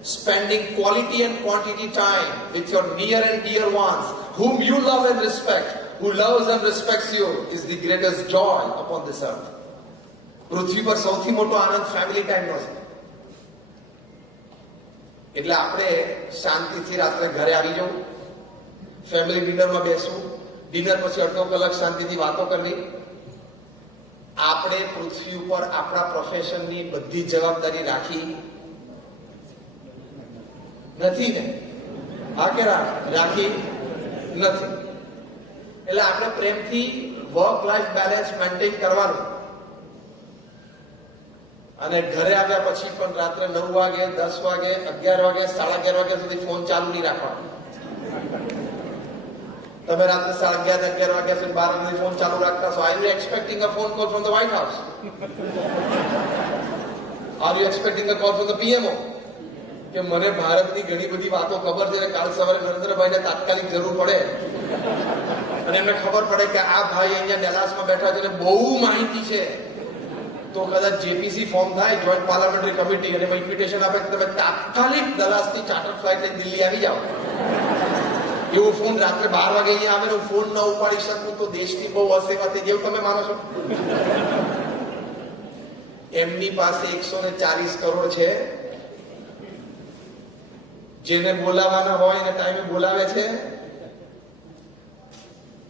spending quality and quantity time with your near and dear ones whom you love and respect, who loves and respects you, is the greatest joy upon this earth. પૃથ્વી પર સૌથી મોટો આનંદ family ટાઈમનો છે. એટલે આપણે શાંતિથી રાત્રે ઘરે આવી જવું, ફેમિલી ડિનરમાં બેસવું, ડિનર પછી અડધો કલાક શાંતિથી વાતો કરવી. આપણે પૃથ્વી ઉપર આપણા પ્રોફેશનની બધી જવાબદારી રાખી નથી ને? હા કે રાખી નથી. એટલે આપણે પ્રેમથી વર્ક લાઈફ બેલેન્સ મેન્ટેન કરવાનું. અને ઘરે આવ્યા પછી પણ રાત્રે 9 વાગે, 10 વાગે, 11 વાગે, 11:30 વાગ્યા સુધી ફોન ચાલુ નહીં રાખવાનો. તમે રાત્રે 11:30, 11 વાગ્યા સુધી 12 વાગે ફોન ચાલુ રાખતા છો. Are you expecting a phone call from the white house? Are you expecting a call from the PMO? કે મને ભારતની ઘણી બધી વાતો ખબર છે, કાલ સવારે નરેન્દ્રભાઈને તાત્કાલિક જરૂર પડે અને એમને ખબર પડે કે આ ભાઈ અહીંયા ડેલાસમાં બેઠા છે, બહુ માહિતી છે, તો કદાચ જેપીસી ફોર્મ થાય, જોઈન્ટ પાર્લામેન્ટરી કમિટી, અને ઇન્વિટેશન આપે કે તમે તાત્કાલિક ડલાસથી ચાર્ટર ફ્લાઇટ લઈને દિલ્હી આવી જાઓ. એવો ફોન રાત્રે 12 વાગે અહીંયા આવે ને હું ફોન ન ઉપાડી શકું તો દેશની બહુ અસેવા થઈ જેવું તમે માનો છો? એમની પાસે 140 કરોડ છે, જેને બોલાવાના હોય એને ટાઈમે બોલાવે છે.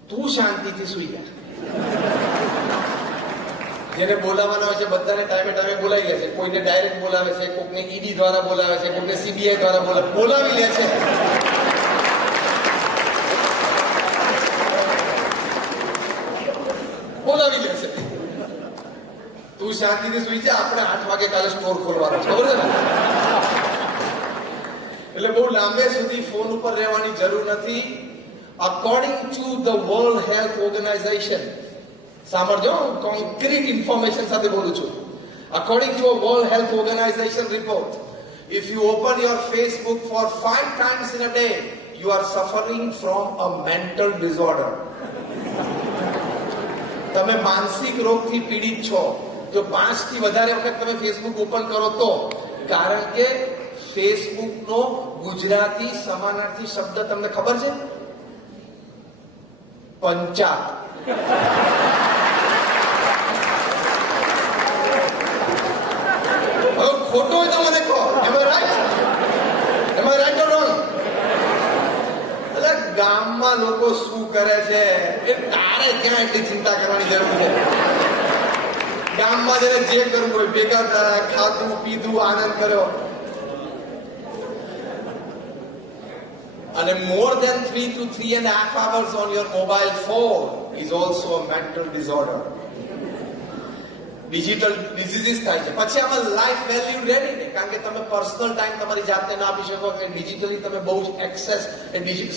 તું શાંતિથી સુઈ જા. જેને બોલાવાના હોય છે બધાને ટાઈમે બોલાવી લે છે. કોઈને ડાયરેક્ટ બોલાવે છે, કોઈને ઈડી દ્વારા બોલાવે છે, કોઈને સીબીઆઈ દ્વારા બોલાવી લે છે. બોલાવી લે છે. તું શાંતિથી સુઈ જા. આપણે 8 વાગે કાલે સ્ટોર ખોલવાનો છે, ખબર છે ને? એટલે બહુ લાંબે સુધી ફોન ઉપર રહેવાની જરૂર નથી. According to the world health organization, સાંભળજો, કોન્ક્રીટ ઇન્ફોર્મેશન સાથે બોલું છું. According to a world health organization report, if you open your Facebook for 5 times in a day, you are suffering from a mental disorder. તમે માનસિક રોગથી પીડિત છો જો 5 થી વધારે વખત તમે ફેસબુક ઓપન કરો તો. કારણ કે ફેસબુક નો ગુજરાતી સમાનાર્થી શબ્દ તમને ખબર છે? પંચાત. ખોટો હોય તો મને કહો. Am I right? Am I right or wrong? એટલે ગામમાં લોકો શું કરે છે એ તારે ક્યાં એટલી ચિંતા કરવાની જરૂર છે? ગામમાં જયારે જે કરવું હોય ભેગા થયા, ખાધું પીધું, આનંદ કર્યો. And more than 3 to 3.5 hours on your mobile phone is also a mental disorder. Digital diseases થાય છે. પછી આમાં લાઈફ વેલ્યુ રેડી ને, કારણ કે તમે પર્સનલ ટાઈમ તમારી જાતને ના આપી શકો કે ડિજિટલી તમે બહુ જ એક્સેસ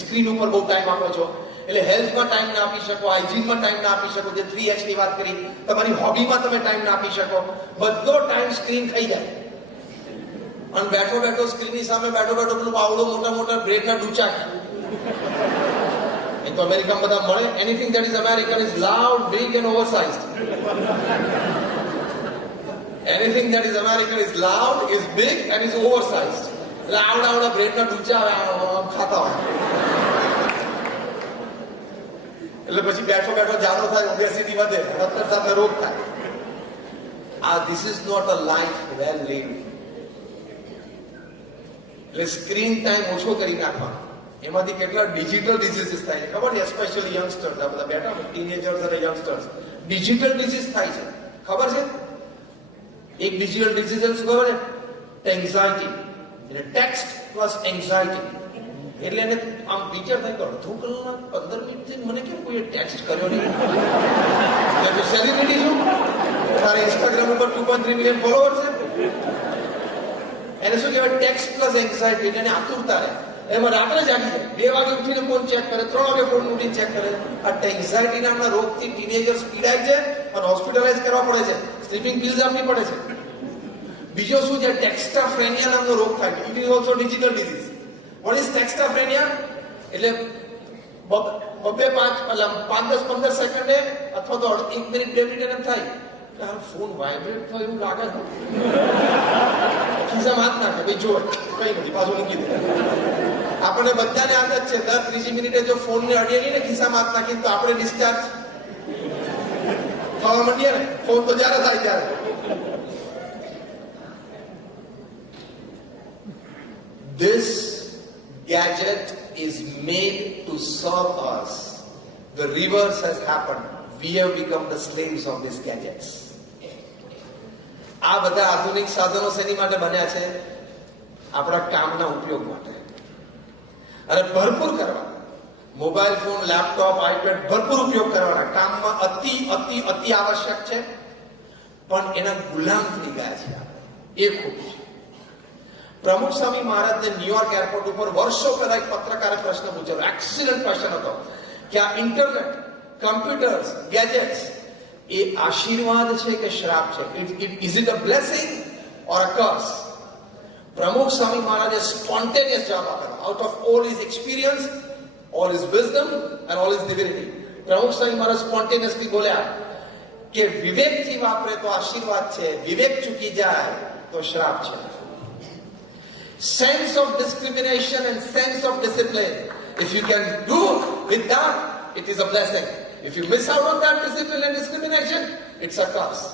સ્ક્રીન ઉપર બહુ ટાઈમ આપો છો, એટલે હેલ્થમાં ટાઈમ ના આપી શકો, હાઇજીનમાં ટાઈમ ના આપી શકો, જે 3H ની વાત કરી, તમારી હોબીમાં તમે ટાઈમ ના આપી શકો, બધો ટાઈમ સ્ક્રીન થઈ જાય. અને બેઠો સ્ક્રીનની સામે બેઠો પેલું આવડો મોટા બ્રેડના ડૂચા એ તો અમેરિકામાં બધા મળે. Anything that is American is loud, big and oversized. Anything that is American is loud, is big and is oversized. એટલે આવડા બ્રેડના ડૂચા ખાતા હોય. એટલે પછી બેઠો જાડો થાય, ઓબેસિટી વધે, રક્ત સાથે રોગ થાય. This is not a life well lived. એટલે સ્ક્રીન ટાઈમ ઓછો કરી નાખવાનો. એમાંથી કેટલા ડિજિટલ ડિઝીઝીસ થાય છે ખબર છે? એસ્પેશિયલી યંગસ્ટર્સ, આ બધા બેઠા ટીનેજર્સ અને યંગસ્ટર્સ, ડિજિટલ ડિઝીઝ થાય છે. ખબર છે? એક ડિજિટલ ડિઝીઝ શું ખબર છે? એન્ઝાયટી. એટલે ટેક્સ્ટ પ્લસ એન્ઝાયટી. એટલે એને આમ વિચાર થાય કે અડધો કલાક 15 મિનિટથી મને કેમ કોઈ ટેક્સ્ટ કર્યો નહીં? એટલે સેલિબ્રિટી છું, તારે ઇન્સ્ટાગ્રામ ઉપર 2.3 મિલિયન ફોલોવર છે. એને શું કહેવાય? Text plus anxiety. એને આતુરતા રહે. એમાં રાત્રે જાગી જાય, 2 વાગે ઉઠીને ફોન ચેક કરે, 3 વાગે ફોન ઉઠીને ચેક કરે. આ એન્ઝાયટી નામના રોગથી ટીનેજર્સ પીડાય છે અને હોસ્પિટલાઇઝ કરવા પડે છે, સ્લીપિંગ પિલ્સ આપવી પડે છે. બીજો શું છે? ટેક્સ્ટાફ્રેનિયા નામનો રોગ થાય છે. It is also digital disease. What is textaphrenia? એટલે 5-10-15 સેકન્ડે અથવા તો 1 મિનિટ 2 મિનિટ એમ થાય કે આ ફોન વાઇબ્રેટ થયો એવું લાગે છે. ખિસ્સામાં હાથ નાખે, ભાઈ જો કઈ નથી, પાછું મૂકી દે. આપણે બધાને આદત છે, દર 3 મિનિટે જો ફોનને અડીએ નહીં ને ખિસ્સામાં હાથ નાખીને, તો આપણે ડિસ્ચાર્જ થવા માંડીએ ને. ફોન તો જ્યારે થાય ત્યારે. This gadget is made to serve us. The reverse has happened. We have become the slaves of these gadgets. આ બધા આધુનિક સાધનો શેની માટે બન્યા છે? આપણા કામના ઉપયોગ માટે. અને ભરપૂર કરવાના. મોબાઈલ ફોન, લેપટોપ, આઈપેડ ભરપૂર ઉપયોગ કરવાના. કામમાં અતિ આવશ્યક છે, પણ એના ગુલામ થઈ ગયા છે આપણે. એ ખોટું છે. પ્રમુખ સ્વામી મહારાજને ન્યુયોર્ક એરપોર્ટ ઉપર વર્ષો પહેલા એક પત્રકારે પ્રશ્ન પૂછેલો, એક્સિલન્ટ ક્વેશ્ચન હતો, કે આ ઇન્ટરનેટ, કમ્પ્યુટર્સ, ગેજેટ્સ એ આશીર્વાદ છે કે શ્રાપ છે? Is it a blessing or a curse? પ્રમુખ સ્વામી મહારાજે સ્પોન્ટેનિયસ જવાબ આપેલો, out of all his experience, all his wisdom and all his divinity. પ્રમુખ સ્વામી મહારાજ સ્પોન્ટેનિયસલી બોલ્યા કે વિવેકથી વાપરે તો આશીર્વાદ છે, વિવેક ચૂકી જાય તો શ્રાપ છે. Sense of discrimination and sense of discipline If you can do with that, it is a blessing. If you miss out on that discipline and discrimination, it's a curse.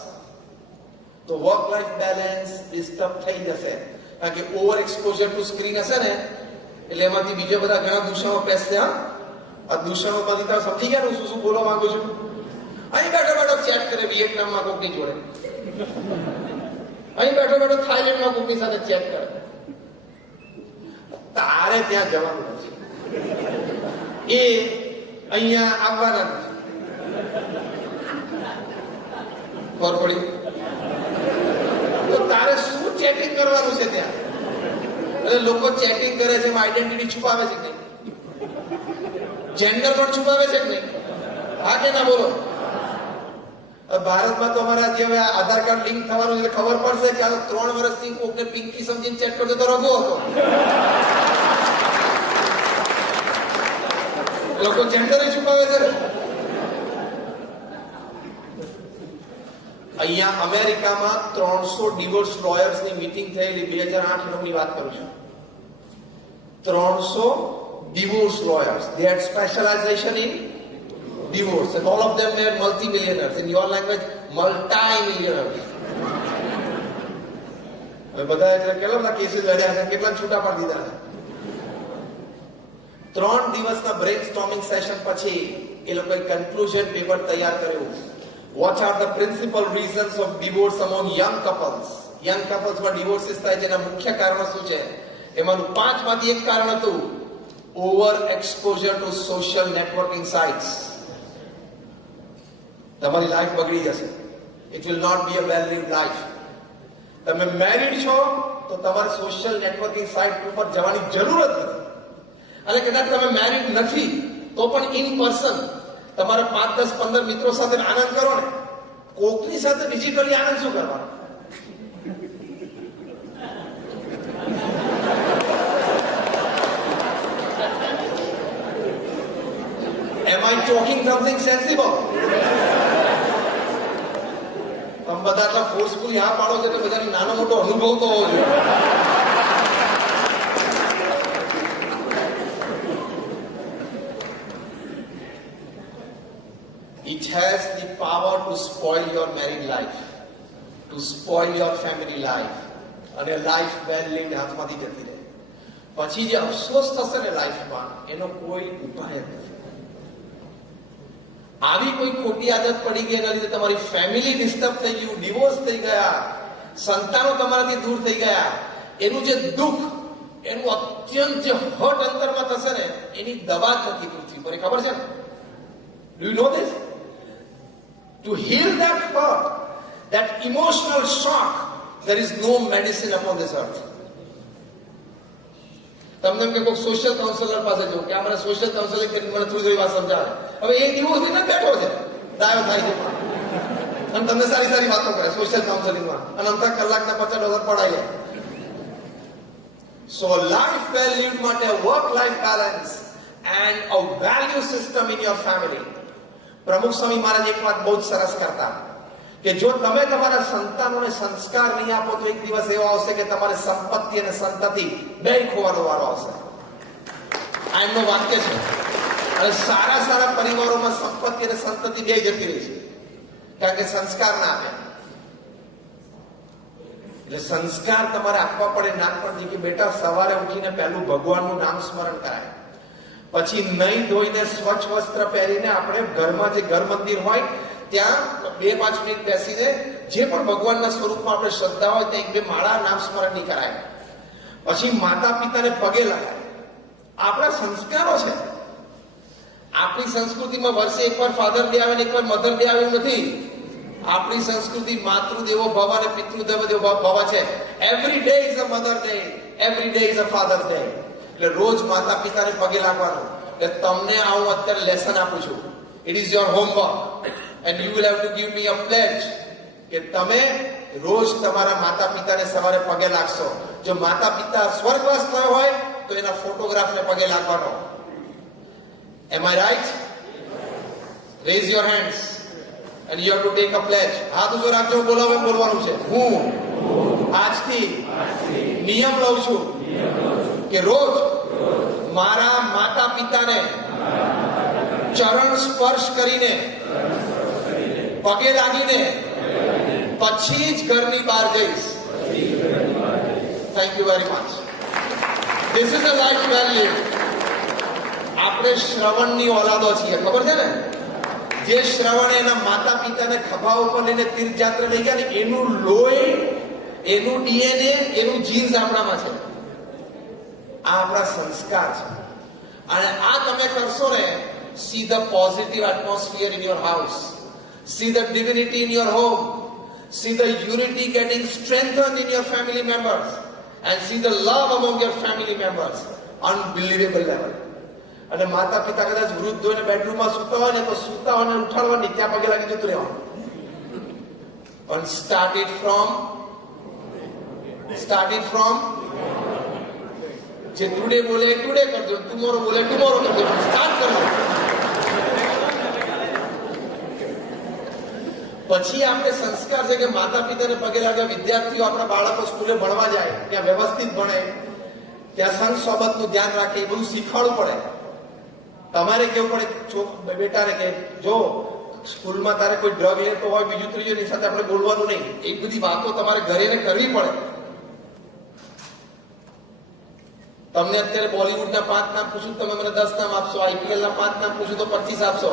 તો વર્ક લાઈફ બેલેન્સ ડિસ્ટર્બ થઈ જશે, કારણ કે over exposure two screen હશે ને, એટલે એમાંથી બીજા બધા ઘણા દૂષણો પેસશે. આ દૂષણોમાંથી તમે સમજી ગયા હું શું બોલવા માંગુ છું? અહીં બેઠો બેઠો ચેટ કરે વિયેટનામમાં કોકની જોડે, અહીં બેઠો બેઠો થાઈલેન્ડમાં કોકની સાથે ચેટ કરે. તારે ત્યાં જવાનું નથી, એ અહીંયા આવવાના નથી. ખબર પડી? તો તારે શું ચેટિંગ કરવાનું છે ત્યાં? એટલે લોકો ચેટિંગ કરે છે, એમાં આઈડેન્ટિટી છુપાવે છે કે નહીં? જેન્ડર પણ છુપાવે છે કે નહીં? હા કે ના બોલો? ભારતમાં તો અમારા જે હવે આધાર કાર્ડ લિંક થવાનું એટલે ખબર પડશે કે આ 3 વર્ષથી કોકને પિંકી સમજીને ચેક કરતો તો રઘુ હતો. લોકો જેન્ડર છુપાવે છે. અહીંયા અમેરિકામાં 300 ડિવોર્સ લોયર્સની મીટિંગ થયેલી 2008-9ની વાત કરું છું. 300 divorce lawyers. They had specialization in divorce, and all of them were multi-millionaires. In your language, multi-millionaires. હવે બધા એટલે કેટલા બધા કેસીસ લડ્યા છે, કેટલા છૂટા પાડી દીધા છે. 3 દિવસના બ્રેઇનસ્ટોર્મિંગ સેશન પછી એ લોકોએ કન્ક્લુઝન પેપર તૈયાર કર્યું. What are the principal reasons of divorce among young couples? Young couples માં ડિવોર્સિસ થાય છે, એના મુખ્ય કારણો શું છે? એમાંનું 5 માંથી એક કારણ હતું over exposure to social networking sites. તમારી લાઈફ બગડી જશે. It will not be a well lived life. તમે મેરિડ છો તો તમારે સોશિયલ નેટવર્કિંગ સાઇટ ઉપર જવાની જરૂર જ નથી. અને કદાચ તમે મેરિડ નથી તો પણ ઇન પર્સન તમારા 5, 10, 15 મિત્રો સાથે આનંદ કરો ને. કોકની સાથે ડિજિટલી આનંદ શું કરવાનો? Am I talking something sensible? તમે બધા એટલા ફોર્સફુલી હા પાડો છો એટલે બધાને નાનો મોટો અનુભવ તો હોવો જોઈએ. It has the power to spoil your married life, to spoil your family life, અને લાઈફ વેલ લીડ હાથમાંથી જતી રહે. પછી જે અફસોસ થશે ને લાઈફમાં, એનો કોઈ ઉપાય નથી. આવી કોઈ ખોટી આદત પડી ગઈ, એના લીધે તમારી ફેમિલી ડિસ્ટર્બ થઈ ગયું, ડિવોર્સ થઈ ગયા, સંતાનો તમારાથી દૂર થઈ ગયા, એનું જે દુઃખ, એનું અત્યંત જે હર્ટ અંતરમાં થશે ને, એની દવા જ નથી પૃથ્વી પર. એ ખબર છે ને? Do you know this? To heal that hurt, that emotional shock, there is no medicine upon this earth. તમને કે કોઈ સોશિયલ કાઉન્સેલર પાસે જવું કે અમારે સોશિયલ કાઉન્સેલિંગ કરીને મને થોડી વાત સમજાવે. હવે એક દિવસ ને બેઠો છે, દાયો થાય છે, અને તમને સારી સારી વાતો કરે સોશિયલ કાઉન્સેલિંગમાં, અને અમથા કલાકના $50 પડાઈ લે. સો લાઈફ વેલ લીડ માટે work life balance and a value system in your family. પ્રમુખ સ્વામી મહારાજ એક વાત બહુ જ સરસ કરતા કે જો તમે તમારા સંતાનોને સંસ્કાર નહીં આપો તો એક દિવસ એવો આવશે કે તમારે સંપત્તિ અને સંતતિ બે ખોવાનો વારો આવશે. આ એમનું વાક્ય છે. અને સારા સારા પરિવારોમાં સંપત્તિ અને સંતતિ બે જતી રહી છે, કારણ કે સંસ્કાર ના આપે. એટલે સંસ્કાર તમારે આપવા પડે નાનપણથી કે બેટા સવારે ઉઠીને પહેલું ભગવાનનું નામ સ્મરણ કરાય, પછી નહીં ધોઈને સ્વચ્છ વસ્ત્ર પહેરીને આપણે ઘરમાં જે ઘર મંદિર હોય ત્યાં 2-5 મિનિટ બેસીને જે પણ ભગવાનના સ્વરૂપમાં આપણે શ્રદ્ધા હોય ત્યાં 1-2 માળા નામ સ્મરણની કરાય. પછી માતા પિતાને પગે લગાય. આપણા સંસ્કારો છે. આપણી સંસ્કૃતિમાં વર્ષે એકવાર ફાધર ડે આવે ને એકવાર મધર ડે આવે નથી. આપણી સંસ્કૃતિ માતૃદેવો ભવ અને પિતૃદેવો ભવ છે. Every day is a mother day, every day is a father's day. એટલે રોજ માતા પિતાને પગે લાગવાનું. એટલે તમને આ હું અત્યારે લેસન આપું છું. It is your homework and you will have to give me a pledge કે તમે રોજ તમારા માતા પિતાને સવારે પગે લાગશો. જો માતા પિતા સ્વર્ગવાસ થયો હોય તો એના ફોટોગ્રાફને પગે લાગવાનો. Am I right? Raise your hands and you have to take a pledge. હાથ ઊંચો રાખજો, બોલાવે બોલવાનું છે. હું આજથી નિયમ લઉં છું કે રોજ મારા માતા પિતાને ચરણ સ્પર્શ કરીને, પગે લાગીને પછી જ ઘરની બહાર જઈશ. Thank you very much. This is a life value. આપણે શ્રવણની ઓલાદો છીએ, ખબર છે ને? જે શ્રવણે એના માતા પિતાને ખભા ઉપર લઈને તીર્થયાત્રા લઈ ગયા ને, એનું લોહી, એનું ડીએનએ, એનું જીન્સ આપણામાં છે. આ આપણા સંસ્કાર છે. અને આ તમે કરશો ને, see the positive atmosphere in your house, see the divinity in your home, see the unity getting strengthened in your family members, and see the love among your family members. Unbelievable level. અને માતા પિતા કદાચ વૃદ્ધ હોય ને બેડરૂમમાં સૂતા હોય ને, તો સૂતા હોય ને ઉઠાડવાની, ત્યાં પગે લાગી જતું રહેવાનું. પણ start it from જે ટુડે બોલે ટુડે કરજો, ટુમોરો બોલે ટુમોરો કરજો, સ્ટાર્ટ કરજો. પછી આપણે સંસ્કાર છે કે માતા પિતાને પગે લાગ્યા, વિદ્યાર્થીઓ આપણા બાળકો સ્કૂલે ભણવા જાય ત્યાં વ્યવસ્થિત ભણે, ત્યાં સંગ સોબતનું ધ્યાન રાખે, એ બધું શીખવાડવું પડે. તમારે કેવું પડે બેટાને કે જો સ્કૂલમાં તારે કોઈ ડ્રગ લેતો હોય, બીજું ત્રીજું, એની સાથે આપણે બોલવાનું નહીં. એ બધી વાતો તમારે ઘરે કરવી પડે. તમને અત્યારે બોલિવૂડના 5 નામ પૂછું, તમે મને 10 નામ આપશો. IPL ના 5 નામ પૂછું તો 25 આપશો.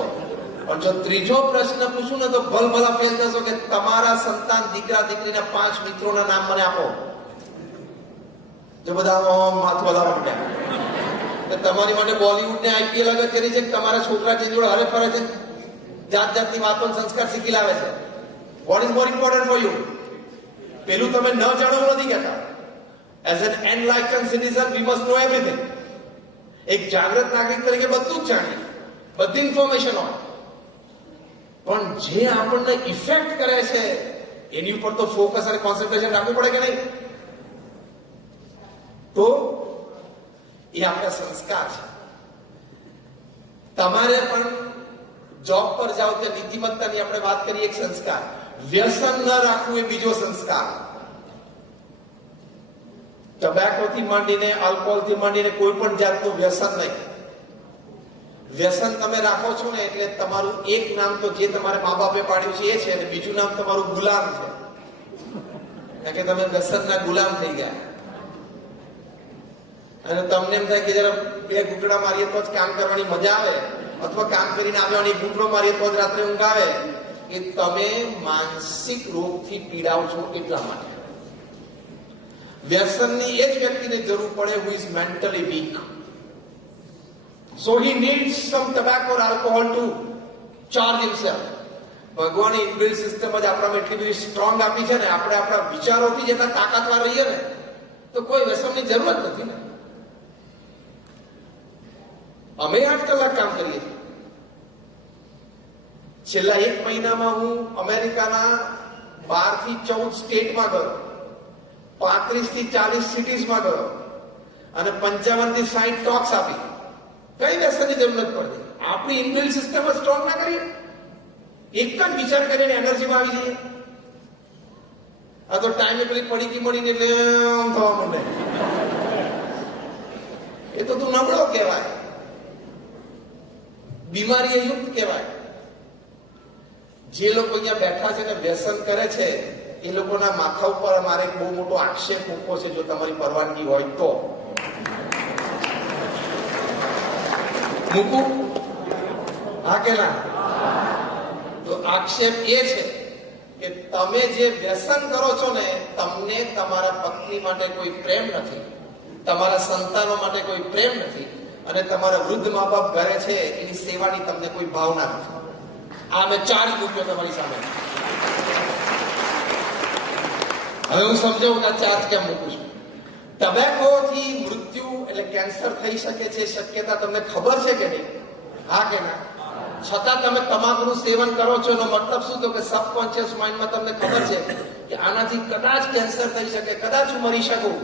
પણ જો ત્રીજો પ્રશ્ન પૂછું ને, તો ભલભલા ફેલ થશો કે તમારા સંતાન, દીકરા દીકરીના 5 મિત્રોના નામ મને આપો. જો બધા માથું હલાવવા માંડ્યા. તમારી માટે બોલિવૂડ ને IPL અગત્યની છે કે તમારા છોકરા જે જોડે હરે ફરે છે, જાત જાતની વાતો સંસ્કાર શીખી લાવે છે? What is more important for you? પેલું તમે ન જાણવું નથી કહેતા. As an enlightened citizen, we must know everything. એક જાગૃત નાગરિક તરીકે બધું જ જાણીએ, બધી ઇન્ફોર્મેશન હોય. પણ જે આપણને ઇફેક્ટ કરે છે એની ઉપર તો ફોકસ અને કોન્સન્ટ્રેશન રાખવું પડે કે નહીં? તો એ આપણા સંસ્કાર છે. તમારે પણ જોબ પર જાઓ ત્યાં નીતિમત્તાની આપણે વાત કરીએ, એક સંસ્કાર. વ્યસન ન રાખવું એ બીજો સંસ્કાર. ટબેકોથી માંડીને, આલ્કોહોલથી માંડીને કોઈ પણ જાતનું વ્યસન નહીં. વ્યસન તમે રાખો છો ને, એટલે તમારું એક નામ તો જે તમારે મા બાપે પાડ્યું છે એ છે, અને બીજું નામ તમારું ગુલામ છે. કારણ કે તમે વ્યસનના ગુલામ થઈ ગયા. અને તમને એમ થાય કે જરા 2 ઘૂંટડા મારીએ તો જ કામ કરવાની મજા આવે, અથવા કામ કરીને આવ્યો અને 1 ઘૂંટડો મારીએ તો જ રાત્રે ઊંઘ આવે. કે તમે માનસિક રોગથી પીડાવ છો એટલા માટે. વ્યસનની એ જ વ્યક્તિને જરૂર પડે who is mentally weak. So he needs some tobacco or alcohol to charge himself. ભગવાને ઇનબિલ્ટ સિસ્ટમ જ આપણામાં એટલી બધી સ્ટ્રોંગ આપી છે ને, આપણે આપણા વિચારોથી જેટલા તાકાતવાર રહીએ ને, તો કોઈ વ્યસનની જરૂર જ નથી ને. અમે 8 કલાક કામ કરીએ છીએ. છેલ્લા 1 મહિનામાં હું અમેરિકાના 12 થી 14 સ્ટેટમાં ગયો, 35 થી 40 સિટીઝમાં ગયો, અને 55 થી 60 ટોક્સ આપી. કઈ વ્યસનની જરૂર નથી પડતી. આપણી ઇનબિલ્ટ સિસ્ટમ સ્ટ્રોંગ ના કરીએ, એક જ વિચાર કરીને એનર્જીમાં આવી જઈએ. આ તો ટાઈમે પેલી પડીકી મળીને એટલે આમ થવા માંડે. એ તો તું નબળો કહેવાય, બીમારી યુક્ત કહેવાય. જે લોકો અહીંયા બેઠા છે ને વ્યસન કરે છે, એ લોકોના માથા ઉપર મારે બહુ મોટો આક્ષેપ મૂકવો છે, જો તમારી પરવાનગી હોય તો. મૂકું? હા કે ના? તો આક્ષેપ એ છે કે તમે જે વ્યસન કરો છો ને, તમને તમારા પત્ની માટે કોઈ પ્રેમ નથી, તમારા સંતાનો માટે કોઈ પ્રેમ નથી, અને તમારા વૃદ્ધ મા બાપ ઘરે છે એની સેવાની તમને કોઈ ભાવના નથી. આ મેં 4 મૂક્યો તમારી સામે. હવે હું સમજાવું કે 4 કેમ મૂકું છું. ટબેકોથી મૃત્યુ એટલે કેન્સર થઈ શકે છે, શક્યતા તમને ખબર છે કે નહીં? હા કે ના? છતાં તમે તમાકુનું સેવન કરો છો એનો મતલબ શું? તો કે સબકોન્શિયસ માઇન્ડમાં તમને ખબર છે કે આનાથી કદાચ કેન્સર થઈ શકે, કદાચ હું મરી શકું.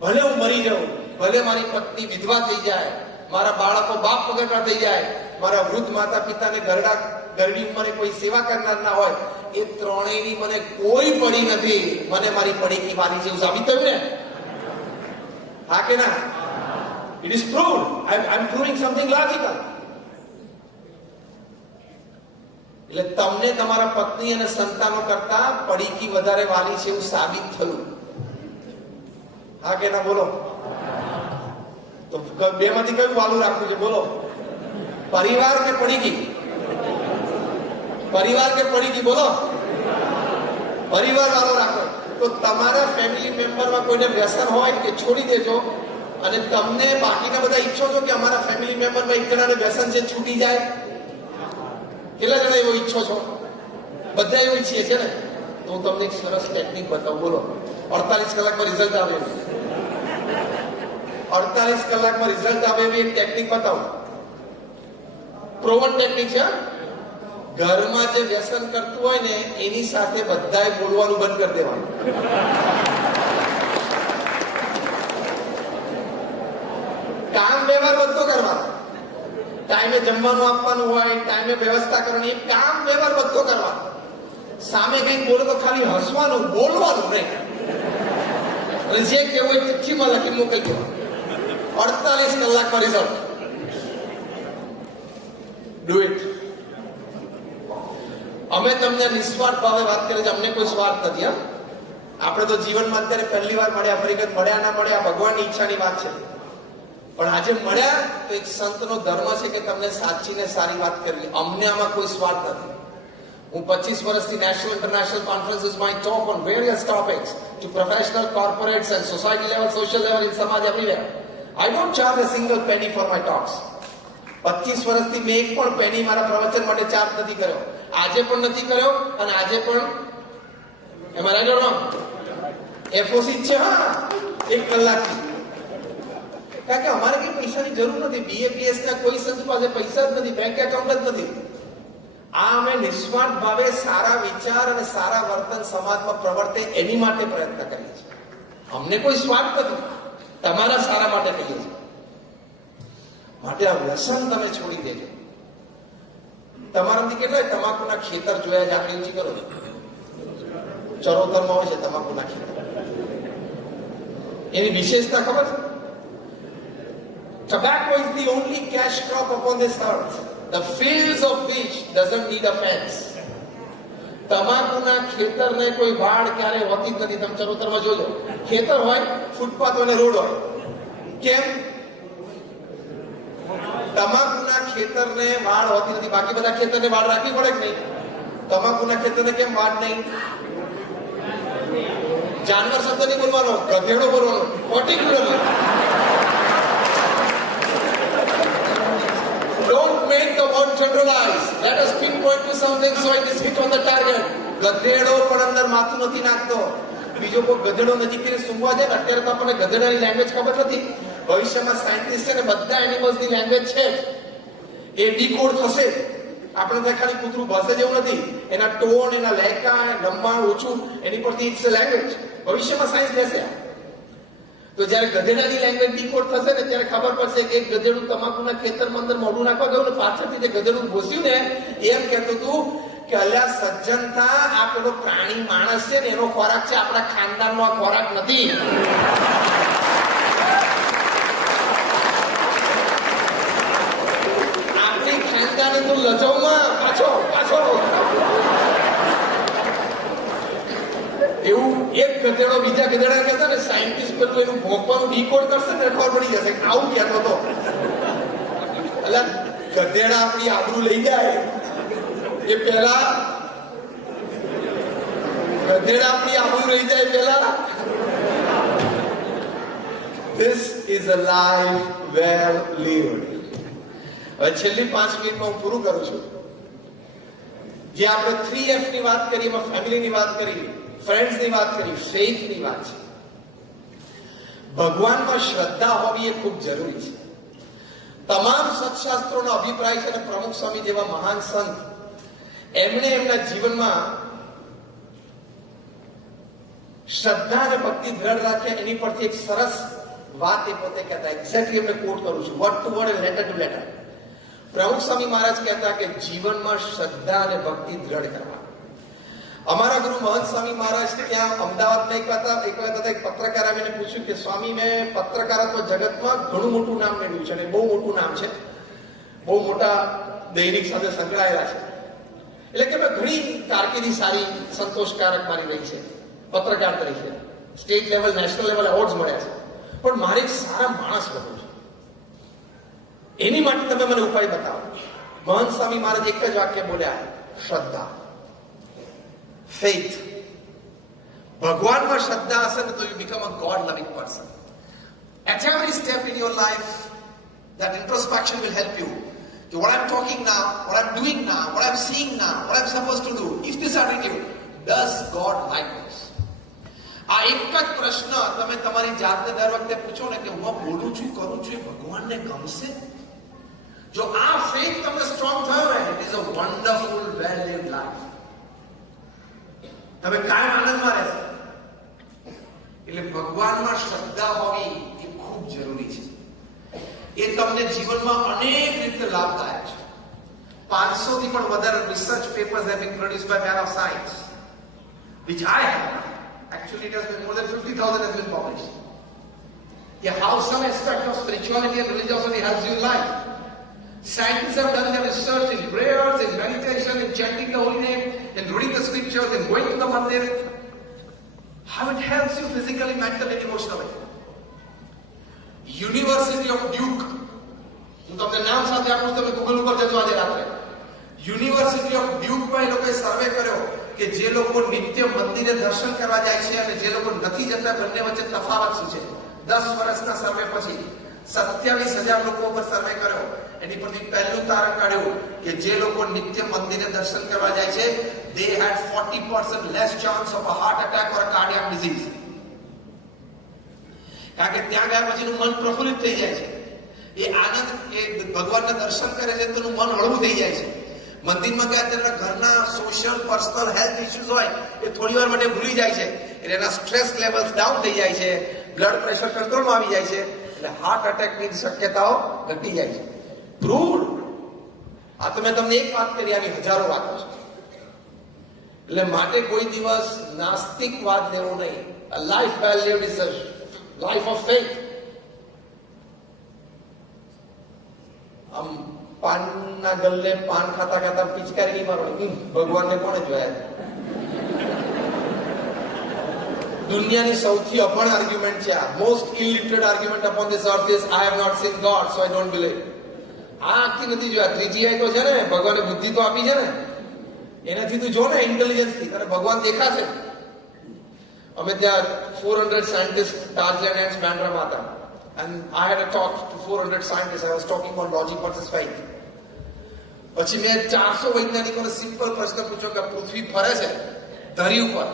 ભલે હું મરી જાઉં, ભલે મારી પત્ની વિધવા થઈ જાય, મારા બાળકો બાપ વગરના થઈ જાય, મારા વૃદ્ધ માતા પિતાને ઘરડી ઉંમરે કોઈ સેવા કરનાર ના હોય, એ ત્રણેયની મને કોઈ પડી નથી. મને મારી પડીકી વાલી જેવું સાબિત થયું ને? હા કે ના? It is proved. I'm proving something logical. એટલે તમને તમારા પત્ની અને સંતાનો કરતા પડીકી વધારે વાલી છે એવું સાબિત થયું. હા કે ના? બોલો. તો બે માંથી કયું વાલું રાખવું છે? બોલો. પરિવાર કે પડીકી? પરિવાર કે પડીકી? બોલો. પરિવાર વાળો રાખો. તો તમારા ફેમિલી મેમ્બરમાં કોઈને વ્યસન હોય કે છોડી દેજો, અને તમને બાકીના બધા ઈચ્છો છો કે અમારા ફેમિલી મેમ્બરમાં એક જણાને વ્યસન છે, છૂટી જાય. કેટલા જણા એવો ઈચ્છો છો? બધા એવું ઈચ્છીએ છે ને? તો હું તમને એક સરસ ટેકનિક બતાવું. બોલો. 48 કલાકમાં રિઝલ્ટ આવે એવી 48 કલાકમાં રિઝલ્ટ આવે એવી એક ટેકનિક બતાવું. પ્રોવન ટેકનિક છે. ઘરમાં જે વ્યસન કરતું હોય ને એની સાથે બધાએ બોલવાનું બંધ કરી દેવાનું. કામ વ્યવહાર બધો કરવાનો. ટાઈમે જમવાનું આપવાનું હોય, ટાઈમે વ્યવસ્થા કરવાની, કામ વ્યવહાર બધો કરવાનો. સામે કંઈક બોલો તો ખાલી હસવાનું, બોલવાનું નહીં. અને જે કેવું હોય ચિઠ્ઠીમાં લખી મોકલી દેવાનું. 48 કલાકમાં રિઝલ્ટ. Do it. અમે તમને નિસ્વાર્થ ભાવે વાત કરી છે. અમને કોઈ સ્વાર્થ નથી. હા, આપણે તો જીવનમાં અત્યારે પહેલી વાર મળ્યા, ફરી કઈ મળ્યા ના મળ્યા ભગવાનની ઈચ્છાની વાત છે. પણ આજે મળ્યા તો એક સંતનો ધર્મ છે કે તમને સાચી ને સારી વાત કરવી. અમને આમાં કોઈ સ્વાર્થ નથી. હું 25 વર્ષથી નેશનલ ઇન્ટરનેશનલ કોન્ફરન્સીસ માં talk on various topics to professional corporates and society level, social level, in સમાજ, everywhere. I don't charge a single penny for my talks. 25 વર્ષથી મેં એક પણ પેની મારા પ્રવચન માટે ચાર્જ નથી કર્યો. આજે પણ નથી કર્યો, અને આજે પણ એમાં રાઈટ ઓર રોંગ? FOC છે. હા, 1 કલાકથી. કારણ કે અમારે કઈ પૈસાની જરૂર નથી. BAPS ના કોઈ સંત પાસે પૈસા જ નથી, બેંક એકાઉન્ટ જ નથી. આ અમે નિસ્વાર્થ ભાવે સારા વિચાર અને સારા વર્તન સમાજમાં પ્રવર્તે એની માટે પ્રયત્ન કરીએ છીએ. અમને કોઈ સ્વાર્થ નથી, તમારા સારા માટે કહીએ છીએ. માટે આ વ્યસન તમે છોડી દેજો. તમારાથી કેટલાય તમાકુના ખેતર જોયા છે? આંકડી ઊંચી કરો. ચરોતરમાં હોય છે તમાકુના ખેતર. એની વિશેષતા ખબર છે? Tobacco is the only cash crop upon this earth. The fields of which doesn't need a fence. તમાકુના ખેતરને કોઈ વાડ ક્યારે હોતી જ નથી. તમે ચરોતરમાં જોજો, ખેતર હોય, ફૂટપાથ હોય, રોડ હોય. કેમ? તમાકુના ખેતરને વાડ હોતી નથી. બાકી બધા ખેતરને વાડ રાખવી પડે કે નહીં? તમાકુના ખેતરને કેમ વાડ નહીં? જાનવર શબ્દ નહીં બોલવાનો, ગધેડો બોલવાનો. Particularly don't make the word generalize. Let us pinpoint to something so it is hit on the target. ગધેડો પણ અંદર માથું નથી નાખતો. બીજો કોઈ ગધેડો નજીક કરીને સૂંઘવા જાય ને, અત્યારે તો આપણને ગધેડાની લેંગ્વેજ ખબર નથી. ભવિષ્યમાં સાયન્ટિસ્ટ છે ને બધા એનિમલ્સની લેંગ્વેજ છે જ. એ ડીકોડ થશે. આપણે ત્યાં ખાલી કૂતરું ભાષે જેવું નથી. એના ટોન, એના લહેકા, લંબાણ, ઓછું, એની પરથી ઇટ્સ અ લેંગ્વેજ. ભવિષ્યમાં સાયન્સ લેશે. તો જયારે ગધેડાની લેંગ્વેજ ડીકોડ થશે ને ત્યારે ખબર પડશે કે એક ગધેડું તમાકુના ખેતરમાં અંદર મોઢું નાખવા ગયું ને પાછળથી જે ગધેડું ઘોસ્યું ને એમ કહેતું હતું કે અલ્યા સજ્જન થા, આ પેલો પ્રાણી માણસ છે ને એનો ખોરાક છે, આપણા ખાનદાનનો આ ખોરાક નથી. આપણી ખાનદાની તું લજવમાં પાછો પાછો. એવું એક ગધેડો બીજા ગધેડા કહેતા ને સાયન્ટિસ્ટ પેલું એનું ભોંકવાનું ડીકોડ કરશે ને ખબર પડી જશે કે આવું કહેતો હતો. એટલે ગધેડા આપણી આબરૂ લઈ જાય એ પહેલા, ગધેડા આપણી આબરૂ લઈ જાય પહેલા. This is a life well lived. હવે છેલ્લી 5 મિનિટમાં હું પૂરું કરું છું. જે આપણે 3F ની વાત કરી, એમાં ફેમિલીની વાત કરી, ફ્રેન્ડ્સની વાત કરી, ફેથની વાત છે. ભગવાનમાં શ્રદ્ધા હોવી એ ખૂબ જરૂરી છે. તમામ સત્શાસ્ત્રોનો અભિપ્રાય છે અને પ્રમુખ સ્વામી જેવા મહાન સંત એમણે એમના જીવનમાં શ્રદ્ધા અને ભક્તિ દ્રઢ રાખ્યા. એની પરથી એક સરસ વાત એ પોતે કહેતા, એક્ઝેક્ટલી એમને કોટ કરું છું, word to word, letter to letter. પ્રમુખ સ્વામી મહારાજ કહેતા કે જીવનમાં શ્રદ્ધા અને ભક્તિ દ્રઢ કરવા. અમારા ગુરુ મહંત સ્વામી મહારાજ ત્યાં અમદાવાદમાં એક વખત એક પત્રકાર આવીને પૂછ્યું કે સ્વામી, મેં પત્રકારત્વ જગતમાં ઘણું મોટું નામ મેળવ્યું છે અને બહુ મોટું નામ છે, બહુ મોટા દૈનિક સાથે સંકળાયેલા છે, એટલે કે મેં ઘણી કારકિર્દી સારી સંતોષકારક મારી રહી છે, પત્રકાર તરીકે state level national level awards મળ્યા છે, પણ મારે એક સારા માણસ બનવું છે. એની માટે તમે મને ઉપાય બતાવો. મહંત સ્વામી મહારાજ એક જ વાક્ય બોલ્યા, શ્રદ્ધા, ફેથ. ભગવાનમાં શ્રદ્ધા હશે ને તો યુ બીકમ અ ગોડ લવિંગ person. At every step in your life, that introspection will help you. So what I'm talking now, what I'm doing now, what I'm seeing now, what I'm supposed to do, is this attitude, does God like this? આ એક જ પ્રશ્ન તમે તમારી જાતને દર વખતે પૂછો ને કે હું બોલું છું, કરું છું, ભગવાનને ગમશે? જો આ ફેથ તમને સ્ટ્રોંગ થયો ને, it is a wonderful well lived life. તમે કાયમ આનંદમાં રહેશો. એટલે ભગવાનમાં શ્રદ્ધા હોવી એ ખૂબ જરૂરી છે. એ તમને જીવનમાં અનેક રીતે લાભદાયક છે. 500 થી પણ વધારે research papers have been produced by Man of Science, which I have. Actually, it has been more than 50,000 has been published. Yeah, how some aspect of spirituality and religiosity helps you in life. Scientists have done their research in prayers, in meditation, in chanting the holy name, in reading the scriptures, in going to the mandir. How it helps you physically, mentally, and emotionally. University of Duke. હું તમને નામ સાથે આપું, તમે Google ઉપર જજો આજે રાત્રે. યુનિવર્સિટી ઓફ ડ્યુક માં એ લોકોએ સર્વે કર્યો કે જે લોકો નિત્ય મંદિરે દર્શન કરવા જાય છે અને જે લોકો નથી જતા, બંને વચ્ચે તફાવત શું છે. 10 વર્ષના સર્વે પછી 27,000 લોકો પર સર્વે કર્યો. એની પરથી પહેલું તારણ કાઢ્યું કે જે લોકો નિત્ય મંદિરે દર્શન કરવા જાય છે, they had 40% less chance of a heart attack or a cardiac disease. કારણ કે ત્યાં ગયા પછીનું મન પ્રફુલ્લિત થઈ જાય છે. એ આનંદ, એ ભગવાનના દર્શન કરે છે તો એનું મન હળવું થઈ જાય છે. મંદિરમાં ગયા ત્યારે ઘરના સોશિયલ પર્સનલ હેલ્થ ઇશ્યુઝ હોય એ થોડી વાર માટે ભૂલી જાય છે. એટલે એના સ્ટ્રેસ લેવલ્સ ડાઉન થઈ જાય છે, બ્લડ પ્રેશર કંટ્રોલમાં આવી જાય છે, એટલે હાર્ટ એટેકની શક્યતાઓ ઘટી જાય છે. પ્રૂવડ. આ તો મેં તમને એક વાત કરી, આવી હજારો વાતો છે. એટલે માટે કોઈ દિવસ નાસ્તિકવાદ લેવો નહીં. A life well lived is a life of faith. આમ પાનના ગલ્લે પાન ખાતા ખાતા પિચકારી નહીં મારવાની. ભગવાનને કોણે જોયા? દુનિયાની સૌથી અભણ આર્ગ્યુમેન્ટ છે આ. Most illiterate argument upon this earth is I have not seen God, so I don't believe. આ આખી નથી જોયા. ત્રીજી આઈ તો છે ને, ભગવાને બુદ્ધિ તો આપી છે ને, એનાથી તું જો ને ઇન્ટેલિજન્સ થી તને ભગવાન દેખાશે. અમે ત્યાં 400 સાયન્ટિસ્ટ ડાર્જલિંગ એન્ડ બેન્ડ્રામાં હતા. And I had a talk to 400 scientists. I was talking on logic versus faith. પછી મેં 400 વૈજ્ઞાનિકોને સિમ્પલ પ્રશ્ન પૂછ્યો કે પૃથ્વી ફરે છે ધરી ઉપર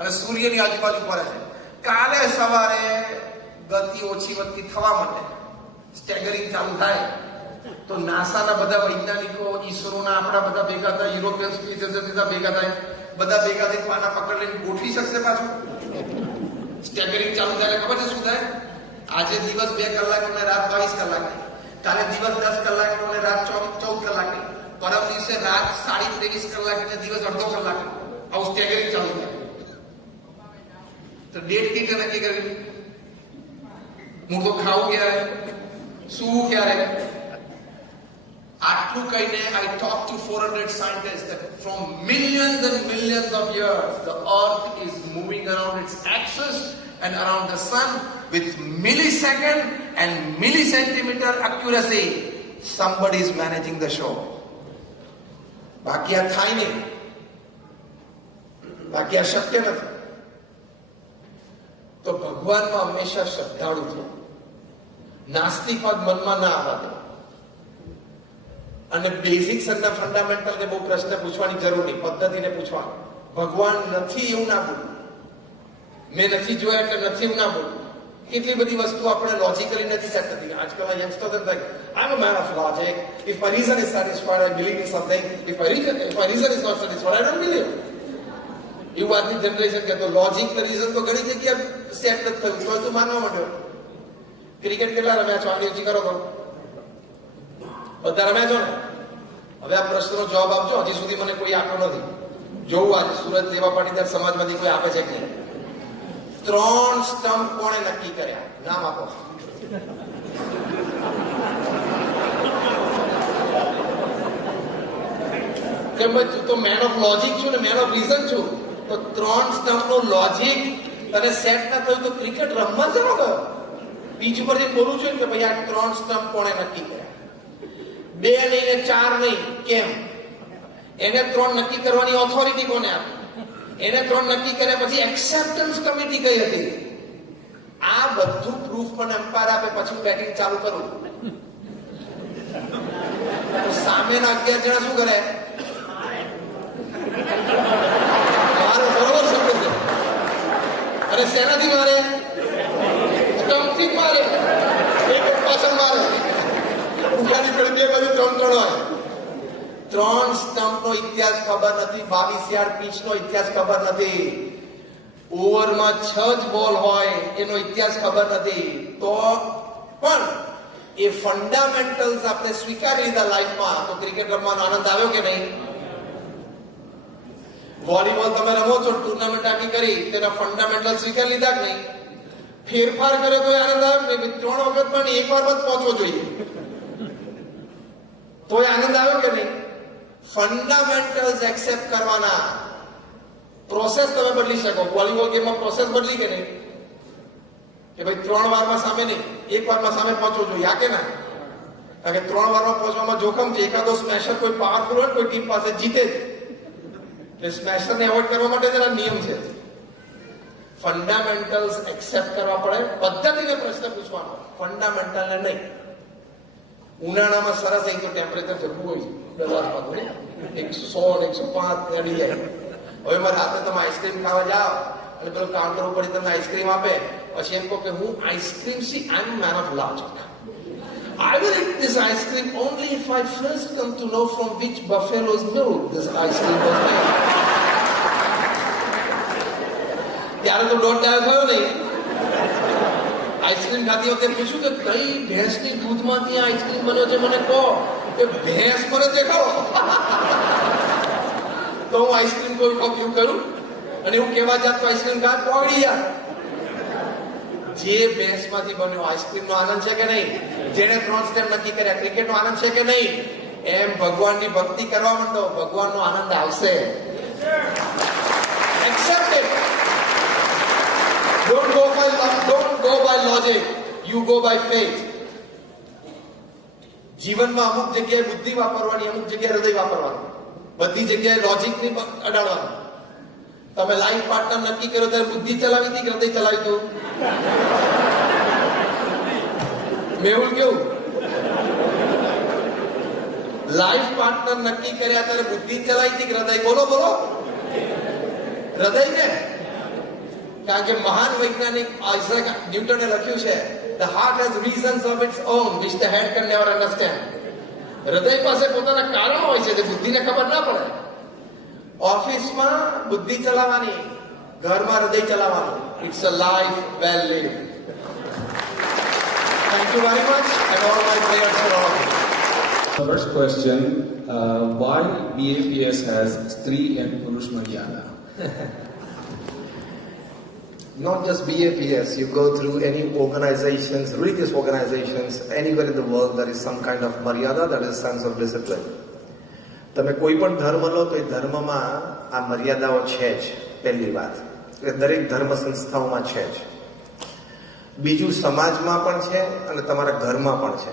અને સૂર્યની આજુબાજુ ફરે છે. કાલે સવારે ગતિ ઓછી વધતી થવા માટે સ્ટેગરિંગ ચાલુ થાય તો નાસાના બધા વૈજ્ઞાનિકો, ઈસરોના આપણા બધા ભેગા થાય, યુરોપિયન સ્પેસ એજન્સી ભેગા થાય, બધા ભેગા થઈ પાના પકડ લઈને ગોઠવી શકશે પાછું? સ્ટેગરિંગ ચાલુ થાય ખબર છે શું થાય? આજે દિવસ 2 કલાક અને રાત 22 કલાક, કાલે દિવસ 10 કલાક અને રાત 14 કલાક, પરમ દિવસે રાત 23.5 કલાક અને દિવસ અડધો કલાક. આવું સ્ટેગરિંગ ચાલુ થાય. તો ડેટ કઈ નક્કી કરવી? હું તો ખાવું ક્યારે, શું ક્યારે? આટલું કહીને I talked to 400 scientists that from millions and millions of years the earth is moving around its axis and around the sun with millisecond and millicentimeter accuracy. Somebody is managing the show. બાકી આ થાય નહીં, બાકી આ શક્ય નથી. તો ભગવાનમાં હંમેશા શ્રદ્ધાળુ થવું, નાસ્તિકવાદ મનમાં ના આવવા દો. અને બેઝિક્સ અને ફંડામેન્ટલ ને બહુ પ્રશ્ન પૂછવાની જરૂર નહીં, પદ્ધતિને પૂછવાનું. ભગવાન નથી એવું ના બોલું, મેં નથી જોયા એટલે નથી એવું ના બોલું. કેટલી બધી વસ્તુ આપણે લોજિકલી નથી સેટ થતી. આજકાલના યંગસ્ટર્સ એમ થાય I am a man of logic. If my reason is satisfied, I believe in something. If my reason is not satisfied, I don't believe. એવું આજની જનરેશન કે તો લોજિક ને રીઝન તો ઘણી જગ્યાએ સેટ નથી થયું, તો તું માનવા માંડ્યો. ક્રિકેટ કેટલા રમ્યા છો? આની ઓછી કરો તો બધા રમ્યા છો ને? હવે આ પ્રશ્નનો જવાબ આપજો. હજી સુધી મને કોઈ આપ્યો નથી. જોવું આજે સુરત લેવા પાટીદાર સમાજમાંથી કોઈ આપે છે કે નહીં. 3 સ્ટમ્પ કોણે નક્કી કર્યા? નામ આપો. કે ભાઈ તું તો મેન ઓફ લોજિક છું ને મેન ઓફ રીઝન છું, તો 3 સ્ટમ્પનું લોજિક તને સેટ ના થયું તો ક્રિકેટ રમવા જ ન ગયો. પીચ ઉપર જઈને બોલું છું કે ભાઈ આ 3 સ્ટમ્પ કોણે નક્કી કર્યા? 2 નહીં ને 4 નહીં. કેમ? એને 3 નક્કી કરવાની ઓથોરિટી કોને આપી? એને 3 નક્કી કર્યા પછી એક્સેપ્ટન્સ કમિટી કઈ હતી? આ બધું પ્રૂફ મને એમ્પાયર આપે પછી હું બેટિંગ ચાલુ કરું. તો સામેના 11 જણા શું કરે? મારો બરોબર શબ્દ છે. અને શેનાથી મારે? સ્ટમ્પથી મારે. એક પાછળ મારે. ઉઠાની પડી 2 બાજુ 3 હોય. 3 સ્ટમ્પનો ઇતિહાસ ખબર નથી. 22 યાર્ડ પીચનો ઇતિહાસ ખબર નથી. ઓવરમાં 6 જ બોલ હોય એનો ઇતિહાસ ખબર નથી. તો પણ એ ફંડામેન્ટલ્સ આપણે સ્વીકારી લીધા લાઈફમાં, તો ક્રિકેટ રમવાનો આનંદ આવ્યો કે નહીં? વોલીબોલ તમે રમો છો, ટુર્નામેન્ટ આખી કરી, તેના ફંડામેન્ટલ સ્વીકારી લીધા કે નહીં? ફેરફાર કર્યો તો આનંદ આવ્યો કે નહીં? 3 વખત પણ 1 વારમાં જ પહોંચવો જોઈએ, તો આનંદ આવ્યો કે નહીં? ફંડામેન્ટલ્સ એક્સેપ્ટ કરવાના. પ્રોસેસ તમે બદલી શકો. વોલીબોલ ગેમમાં પ્રોસેસ બદલી કે નહીં? કે ભાઈ 3 વારમાં સામે નહીં, 1 વારમાં સામે પહોંચવું જોઈએ, આ કે ના? કારણ કે 3 વારમાં પહોંચવામાં જોખમ છે. એકાદો સ્મેશર કોઈ પાવરફુલ હોય કોઈ ટીમ પાસે જીતે જ, એટલે સ્મેશરને એવોઇડ કરવા માટે જરા નિયમ છે. ફંડામેન્ટલ્સ એક્સેપ્ટ કરવા પડે. પદ્ધતિને પ્રશ્ન પૂછવાનો, ફંડામેન્ટલને નહીં. ઉનાળામાં સરસ અહીં તો ટેમ્પરેચર જતું હોય છે 100 ને 105 અડી જાય. હવે મારે રાતે તમે આઈસ્ક્રીમ ખાવા જાઓ અને પેલો કાઉન્ટર ઉપર તમને આઈસ્ક્રીમ આપે, પછી એમ કહો કે હું ice cream see I am man of logic. I will eat this ice cream only if I first come to know from which buffalo's milk this ice cream was made. ત્યારે તો દોઢ ડાયો થયો નહીં. આઈસ્ક્રીમ ખાતી વખતે પૂછ્યું કે કઈ ભેંસની દૂધમાંથી આઈસ્ક્રીમ બન્યો છે મને કહો. કે ભેંસ મને દેખાડો તો હું આઈસ્ક્રીમ કોઈ કોપી કરું. અને હું કેવા જાત તો આઈસ્ક્રીમ ખા પગડી યાર. જે ભેંસમાંથી બન્યો આઈસ્ક્રીમનો આનંદ છે કે નહીં? જેને 3 સ્ટેપ નક્કી કર્યા ક્રિકેટનો આનંદ છે કે નહીં? એમ ભગવાનની ભક્તિ કરવા માંડો, ભગવાનનો આનંદ આવશે. Accept it. Don't go by logic. You go by faith. જીવનમાં અમુક જગ્યાએ બુદ્ધિ વાપરવાની, અમુક જગ્યાએ હૃદય વાપરવાનું. બધી જગ્યાએ લોજિક નહીં અડાડવાનું. તમે લાઈફ પાર્ટનર નક્કી કર્યો ત્યારે બુદ્ધિ ચલાવી હતી કે હૃદય ચલાવી હતું? મેહુલ કેવું? લાઈફ પાર્ટનર નક્કી કર્યા ત્યારે બુદ્ધિ ચલાવી હતી કે હૃદય? બોલો બોલો. હૃદય ને. કારણ કે મહાન વૈજ્ઞાનિક આઇઝેક ન્યૂટને લખ્યું છે, the heart has reasons of its own which the head can never understand. હૃદય પાસે પોતાના કારણો હોય છે જે બુદ્ધિને ખબર ના પડે. ઓફિસમાં બુદ્ધિ ચલાવવાની, ઘરમાં હૃદય ચલાવવાનું. It's a life well lived. Thank you very much and all my prayers for all of you. The first question, why BAPS has Stree and Purush Maryada? Not just BAPS, you go through any organizations, religious organizations, anywhere in the world there is some kind of maryada, that is sense of discipline. તમે કોઈ પણ ધર્મ લો તો એ ધર્મમાં આ મર્યાદાઓ છે જ, પહેલી વાત. એટલે દરેક ધર્મ સંસ્થાઓમાં છે જ. બીજું સમાજમાં પણ છે અને તમારા ઘરમાં પણ છે,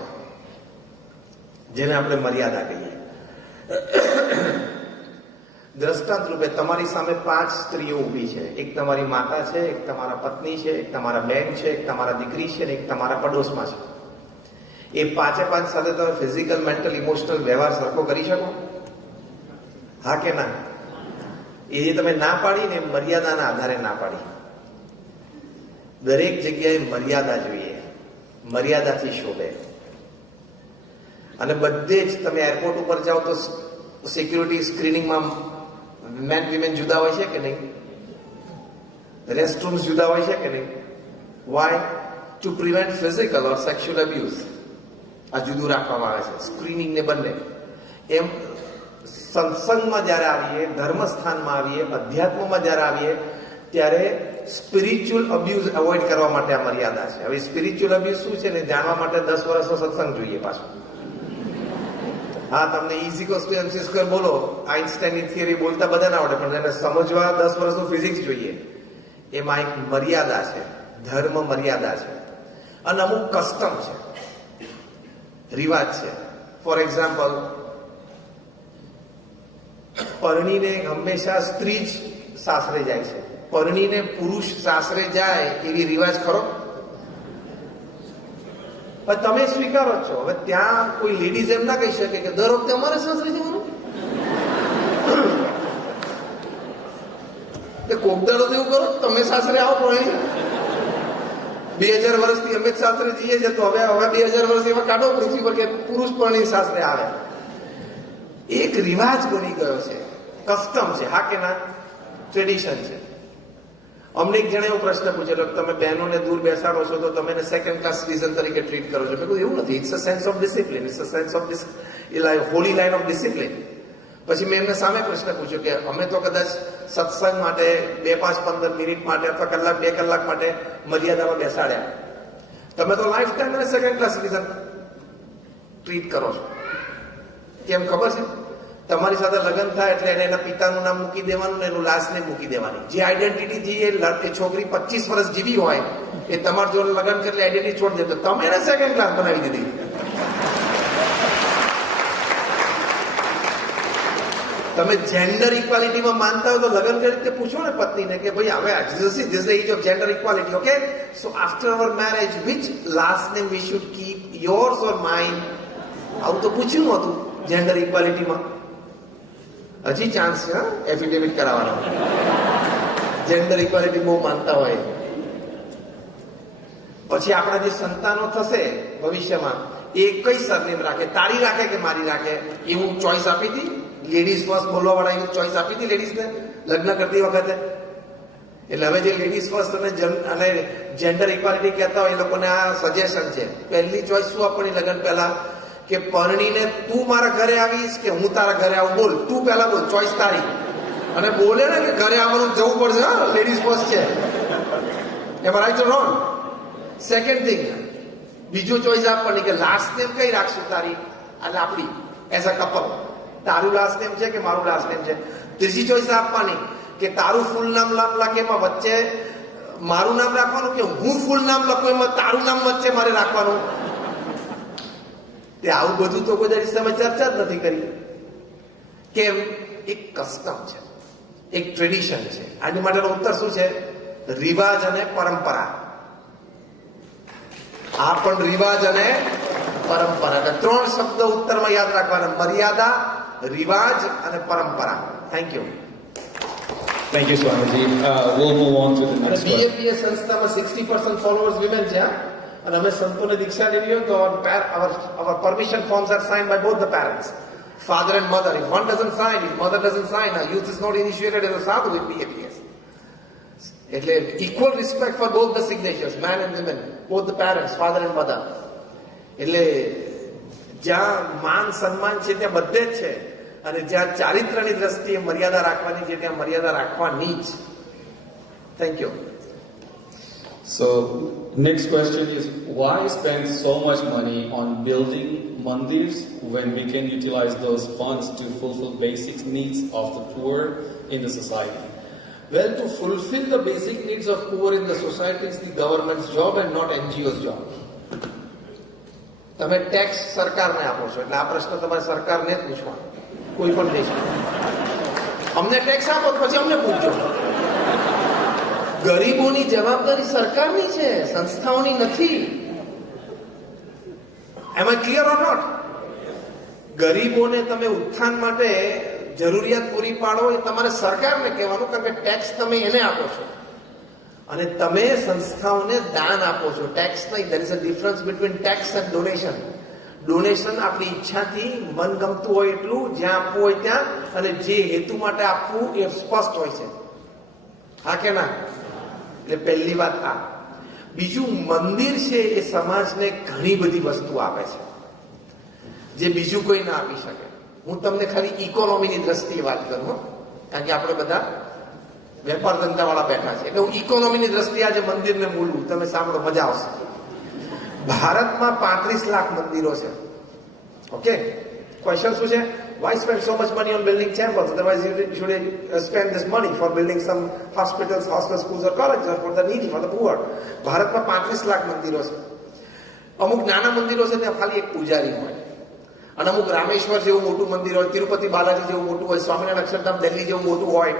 જેને આપણે મર્યાદા કહીએ. દ્રષ્ટાંત રૂપે તમારી સામે 5 સ્ત્રીઓ ઊભી છે. એક તમારી માતા છે, એક તમારા પત્ની છે, એક તમારા બેન છે, એક તમારા દીકરી છે અને એક તમારા પડોશમાં છે. એ 5 સાથે તમે ફિઝિકલ, મેન્ટલ, ઇમોશનલ વ્યવહાર સરખો કરી શકો? હા કે ના? એ જે તમે ના પાડી ને મર્યાદાના આધારે ના પાડી. દરેક જગ્યાએ મર્યાદા જોઈએ, મર્યાદાથી શોભે. અને બધે જ તમે એરપોર્ટ ઉપર જાઓ તો સિક્યુરિટી સ્ક્રીનિંગમાં મેન વિમેન જુદા હોય છે કે નહીં? રેસ્ટરૂમ્સ જુદા હોય છે કે નહીં? Why? To prevent physical or sexual abuse. આ જુદું રાખવામાં આવે છે, સ્ક્રીનિંગ ને બંને. એમ સત્સંગમાં જયારે આવીએ, ધર્મસ્થાનમાં આવીએ, અધ્યાત્મમાં જયારે આવીએ ત્યારે સ્પિરિચ્યુઅલ અબ્યુઝ અવોઇડ કરવા માટે આ મર્યાદા છે. હવે સ્પિરિચ્યુઅલ અબ્યુઝ શું છે ને જાણવા માટે 10 વર્ષનો સત્સંગ જોઈએ પાછો. હા, તમને is equals to MC square બોલો, આઇન્સ્ટાઈનની થિયરી બોલતા બધાને આવડે, પણ એને સમજવા 10 વર્ષનું ફિઝિક્સ જોઈએ. એમાં એક મર્યાદા છે, ધર્મ મર્યાદા છે, અને અમુક કસ્ટમ છે, રિવાજ છે. ફોર એક્ઝામ્પલ, પરણીને હંમેશા સ્ત્રી જ સાસરે જાય છે, પરણીને પુરુષ સાસરે જાય એવી રિવાજ ખરો? પણ તમે સ્વીકારો છો. હવે ત્યાં કોઈ લેડીઝ એમ ના કહી શકે કે દર વખતે અમારે સાસરે જવાનું, કોક દાડો તો એવું કરો તમે સાસરે આવો. પણ 2000 વર્ષથી અમે જ સાસરે જઈએ છીએ, તો હવે 2000 વર્ષ એવા કાઢો પૃથ્વી પર કે પુરુષ પણ સાસરે આવે. એક રિવાજ બની ગયો છે, કસ્ટમ છે, હા કે ના? ટ્રેડિશન છે. અમને એક જણે એવો પ્રશ્ન પૂછેલો, તમે બહેનોને દૂર બેસાડો છો તો તમે એને સેકન્ડ ક્લાસ સિટીઝન તરીકે ટ્રીટ કરો છો. મેં કહ્યું એવું નથી. It's a sense of discipline, it's a sense of holy line of discipline. પછી મેં એમને સામે પ્રશ્ન પૂછ્યો કે અમે તો કદાચ સત્સંગ માટે 2, 5, 15 મિનિટ માટે અથવા કલાક 2 કલાક માટે મર્યાદામાં બેસાડ્યા, તમે તો લાઈફ ટાઈમ એને સેકન્ડ ક્લાસ સિટીઝન ટ્રીટ કરો છો. કેમ ખબર છે? તમારી સાથે લગ્ન થાય એટલે એને એના પિતાનું નામ મૂકી દેવાનું ને એનું લાસ્ટ નેમ મૂકી દેવાની. જે આઈડેન્ટિટી એ છોકરી 25 વર્ષ જીવી હોય એ તમારા જોડે લગ્ન કરી આઈડેન્ટિટી છોડી દે, તો તમે એને સેકન્ડ ક્લાસ બનાવી દીધી. તમે જેન્ડર ઇક્વાલિટીમાં માનતા હો તો લગ્ન કરી રીતે પૂછો ને પત્નીને કે ભાઈ હવે this is the age of gender equality, okay? So after our marriage which last name we should keep, yours or mine? આવું તો પૂછ્યું નહોતું જેન્ડર ઇક્વાલિટીમાં. હજી ચાન્સ છે એફિડેવિટ કરાવવાનો, જેન્ડર ઇક્વાલિટી બહુ માનતા હોય. પછી આપણા જે સંતાનો થશે ભવિષ્યમાં એ કઈ સરનેમ રાખે, તારી રાખે કે મારી રાખે, એવું ચોઈસ આપી હતી? લેડીઝ ફર્સ્ટ બોલવા વાળા એવી ચોઈસ આપી હતી લેડીઝને લગ્ન કરતી વખતે? એટલે હવે જે લેડીઝ ફર્સ્ટ અને જેન્ડર ઇક્વાલિટી કહેતા હોય એ લોકોને આ સજેશન છે. પહેલી ચોઈસ શું આપવાની લગ્ન પહેલા? કે પરણીને તું મારા ઘરે આવીશ કે હું તારા ઘરે આવું, બોલ. તું પહેલા બોલ, ચોઈસ તારી. અને બોલે ને કે ઘરે આવવાનું જવું પડશે, હા લેડીઝ ફર્સ્ટ છે. એમાં right or wrong? Second thing, બીજું ચોઈસ આપવાની કે લાસ્ટ નેમ કઈ રાખશું તારી, એટલે આપણી એઝ અ કપલ, તારું લાસ્ટ નેમ છે કે મારું લાસ્ટ નેમ છે. ત્રીજી ચોઈસ આપવાની કે તારું ફૂલ નામ લખે એમાં વચ્ચે મારું નામ રાખવાનું કે હું ફૂલ નામ લખું એમાં તારું નામ વચ્ચે મારે રાખવાનું. તે આવું બધું તો કોઈ તમે ચર્ચા જ નથી કરી. કેમ? એક કસ્ટમ છે, એક ટ્રેડિશન છે. આની માટેનો ઉત્તર શું છે? રિવાજ અને પરંપરા. આ પણ રિવાજ અને પરંપરા. એટલે 3 શબ્દ ઉત્તરમાં યાદ રાખવાના: મર્યાદા, રિવાજ અને પરંપરા. Thank you. Thank you, Swamiji. We'll move on to the અને next one. BAPS સંસ્થામાં 60% ફોલોઅર્સ વિમેન છે. અને અમે સંતોને દીક્ષા લેવી હોય તો our permission forms are signed by both the parents, father and mother. If one doesn't sign, if mother doesn't sign, our youth is not initiated as a sadhu with BAPS. એટલે equal respect for both the signatures, man and women, both the parents, father and mother. એટલે જ્યાં માન સન્માન છે ત્યાં બધે જ છે, અને જ્યાં ચારિત્રની દ્રષ્ટિએ મર્યાદા રાખવાની છે ત્યાં મર્યાદા રાખવાની જ. Thank you. So, next question is, why spend so much money on building mandirs when we can utilize those funds to fulfill basic needs of the poor in the society? Well, to fulfill the basic needs of poor in the society is the government's job and not NGO's job. તમે tax સરકારને આપો છો, એટલે આ પ્રશ્ન તમારે સરકારને જ પૂછવાનો, કોઈ પણ દેશમાં. અમને ટેક્સ આપો પછી અમને પૂછજો. ગરીબોની જવાબદારી સરકારની છે, સંસ્થાઓની નથી. એમ આઈ ક્લિયર ઓર નોટ? ગરીબોને તમે ઉત્થાન માટે જરૂરિયાત પૂરી પાડો એ તમારે સરકારને કહેવાનું, કારણ કે ટેક્સ તમે એને આપો છો અને તમે સંસ્થાઓને દાન આપો છો, ટેક્સ નહીં. There is a difference between tax and donation. Donation આપણી ઈચ્છાથી મન ગમતું હોય એટલું જ્યાં આપવું હોય ત્યાં, અને જે હેતુ માટે આપવું એ સ્પષ્ટ હોય છે, હા કે ના? એટલે પહેલી વાત આ. બીજું, મંદિર છે એ સમાજને ઘણી બધી વસ્તુ આપે છે જે બીજું કોઈ ના આપી શકે. હું તમને ખાલી ઇકોનોમીની દ્રષ્ટિએ વાત કરું, કારણ કે આપણે બધા વેપાર ધંધા વાળા બેઠા છે, એટલે હું ઇકોનોમીની દ્રષ્ટિએ આજે મંદિરને બોલું. તમે સાંભળો, મજા આવશે. ભારતમાં 35 લાખ મંદિરો છે, ઓકે? ક્વેશ્ચન શું છે? Why spend so much money on building temples? Otherwise, you should spend this money for building some hospitals, hostels, schools, or colleges, or for the needy, for the poor. ભારતમાં 35 લાખ મંદિરો છે. અમુક નાના મંદિરો છે ત્યાં ખાલી એક પૂજારી હોય, અને અમુક રામેશ્વર જેવું મોટું મંદિર હોય, તિરુપતિ બાલાજી જેવું મોટું હોય, સ્વામિનારાયણ અક્ષરધામ દિલ્હી જેવું મોટું હોય,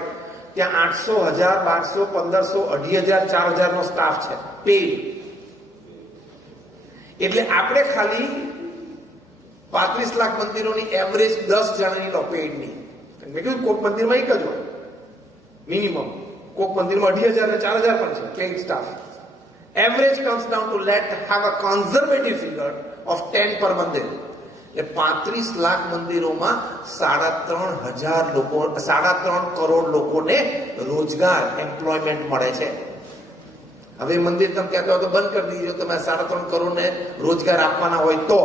ત્યાં 800, 1000, 1200, 2000, 4000 નો સ્ટાફ છે પેઇડ. એટલે આપણે ખાલી 35 લાખ મંદિરોની એવરેજ 10 જણાની લો પેઇડની. મેં કીધું કોક મંદિરમાં એક જ હોય મિનિમમ, કોક મંદિરમાં 2000 ને 4000 પણ છે paid staff. Average comes down to let have a conservative figure of 10 per મંદિર. એટલે 35 લાખ મંદિરોમાં 3.5 લોકો, 3.5 કરોડ લોકોને રોજગાર, એમ્પ્લોયમેન્ટ મળે છે. હવે મંદિર તમે કહેતા હોય તો બંધ કરી દીજો, તમે 3.5 કરોડ ને રોજગાર આપવાના હોય તો.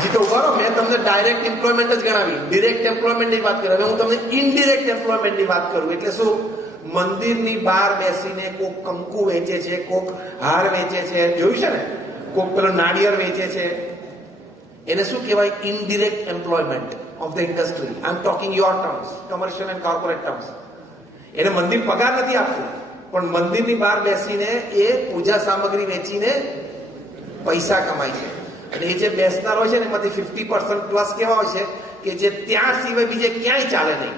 હજી તો ઉભા રહો, મેં તમને ડાયરેક્ટ એમ્પ્લોયમેન્ટ જ ગણાવી, ડિરેક્ટ એમ્પ્લોયમેન્ટ ની વાત કરી. હવે હું તમને ઇનડિરેક્ટ એમ્પ્લોયમેન્ટ ની વાત કરું. એટલે શું? મંદિરની બહાર બેસીને કોક કંકુ વેચે છે, કોક હાર વેચે છે, જોયું છે ને, કોક પેલો નાળિયેર વેચે છે, એને શું કહેવાય? Indirect employment of the industry. I am talking your terms, commercial and corporate terms. એને મંદિર પગાર નથી આપતું, પણ મંદિરની બહાર બેસીને એ પૂજા સામગ્રી વેચીને પૈસા કમાય છે. અને એ જે બેસનાર હોય છે ને એમાંથી 50% પ્લસ કેવા હોય છે કે જે ત્યાં સિવાય બીજે ક્યાંય ચાલે નહીં.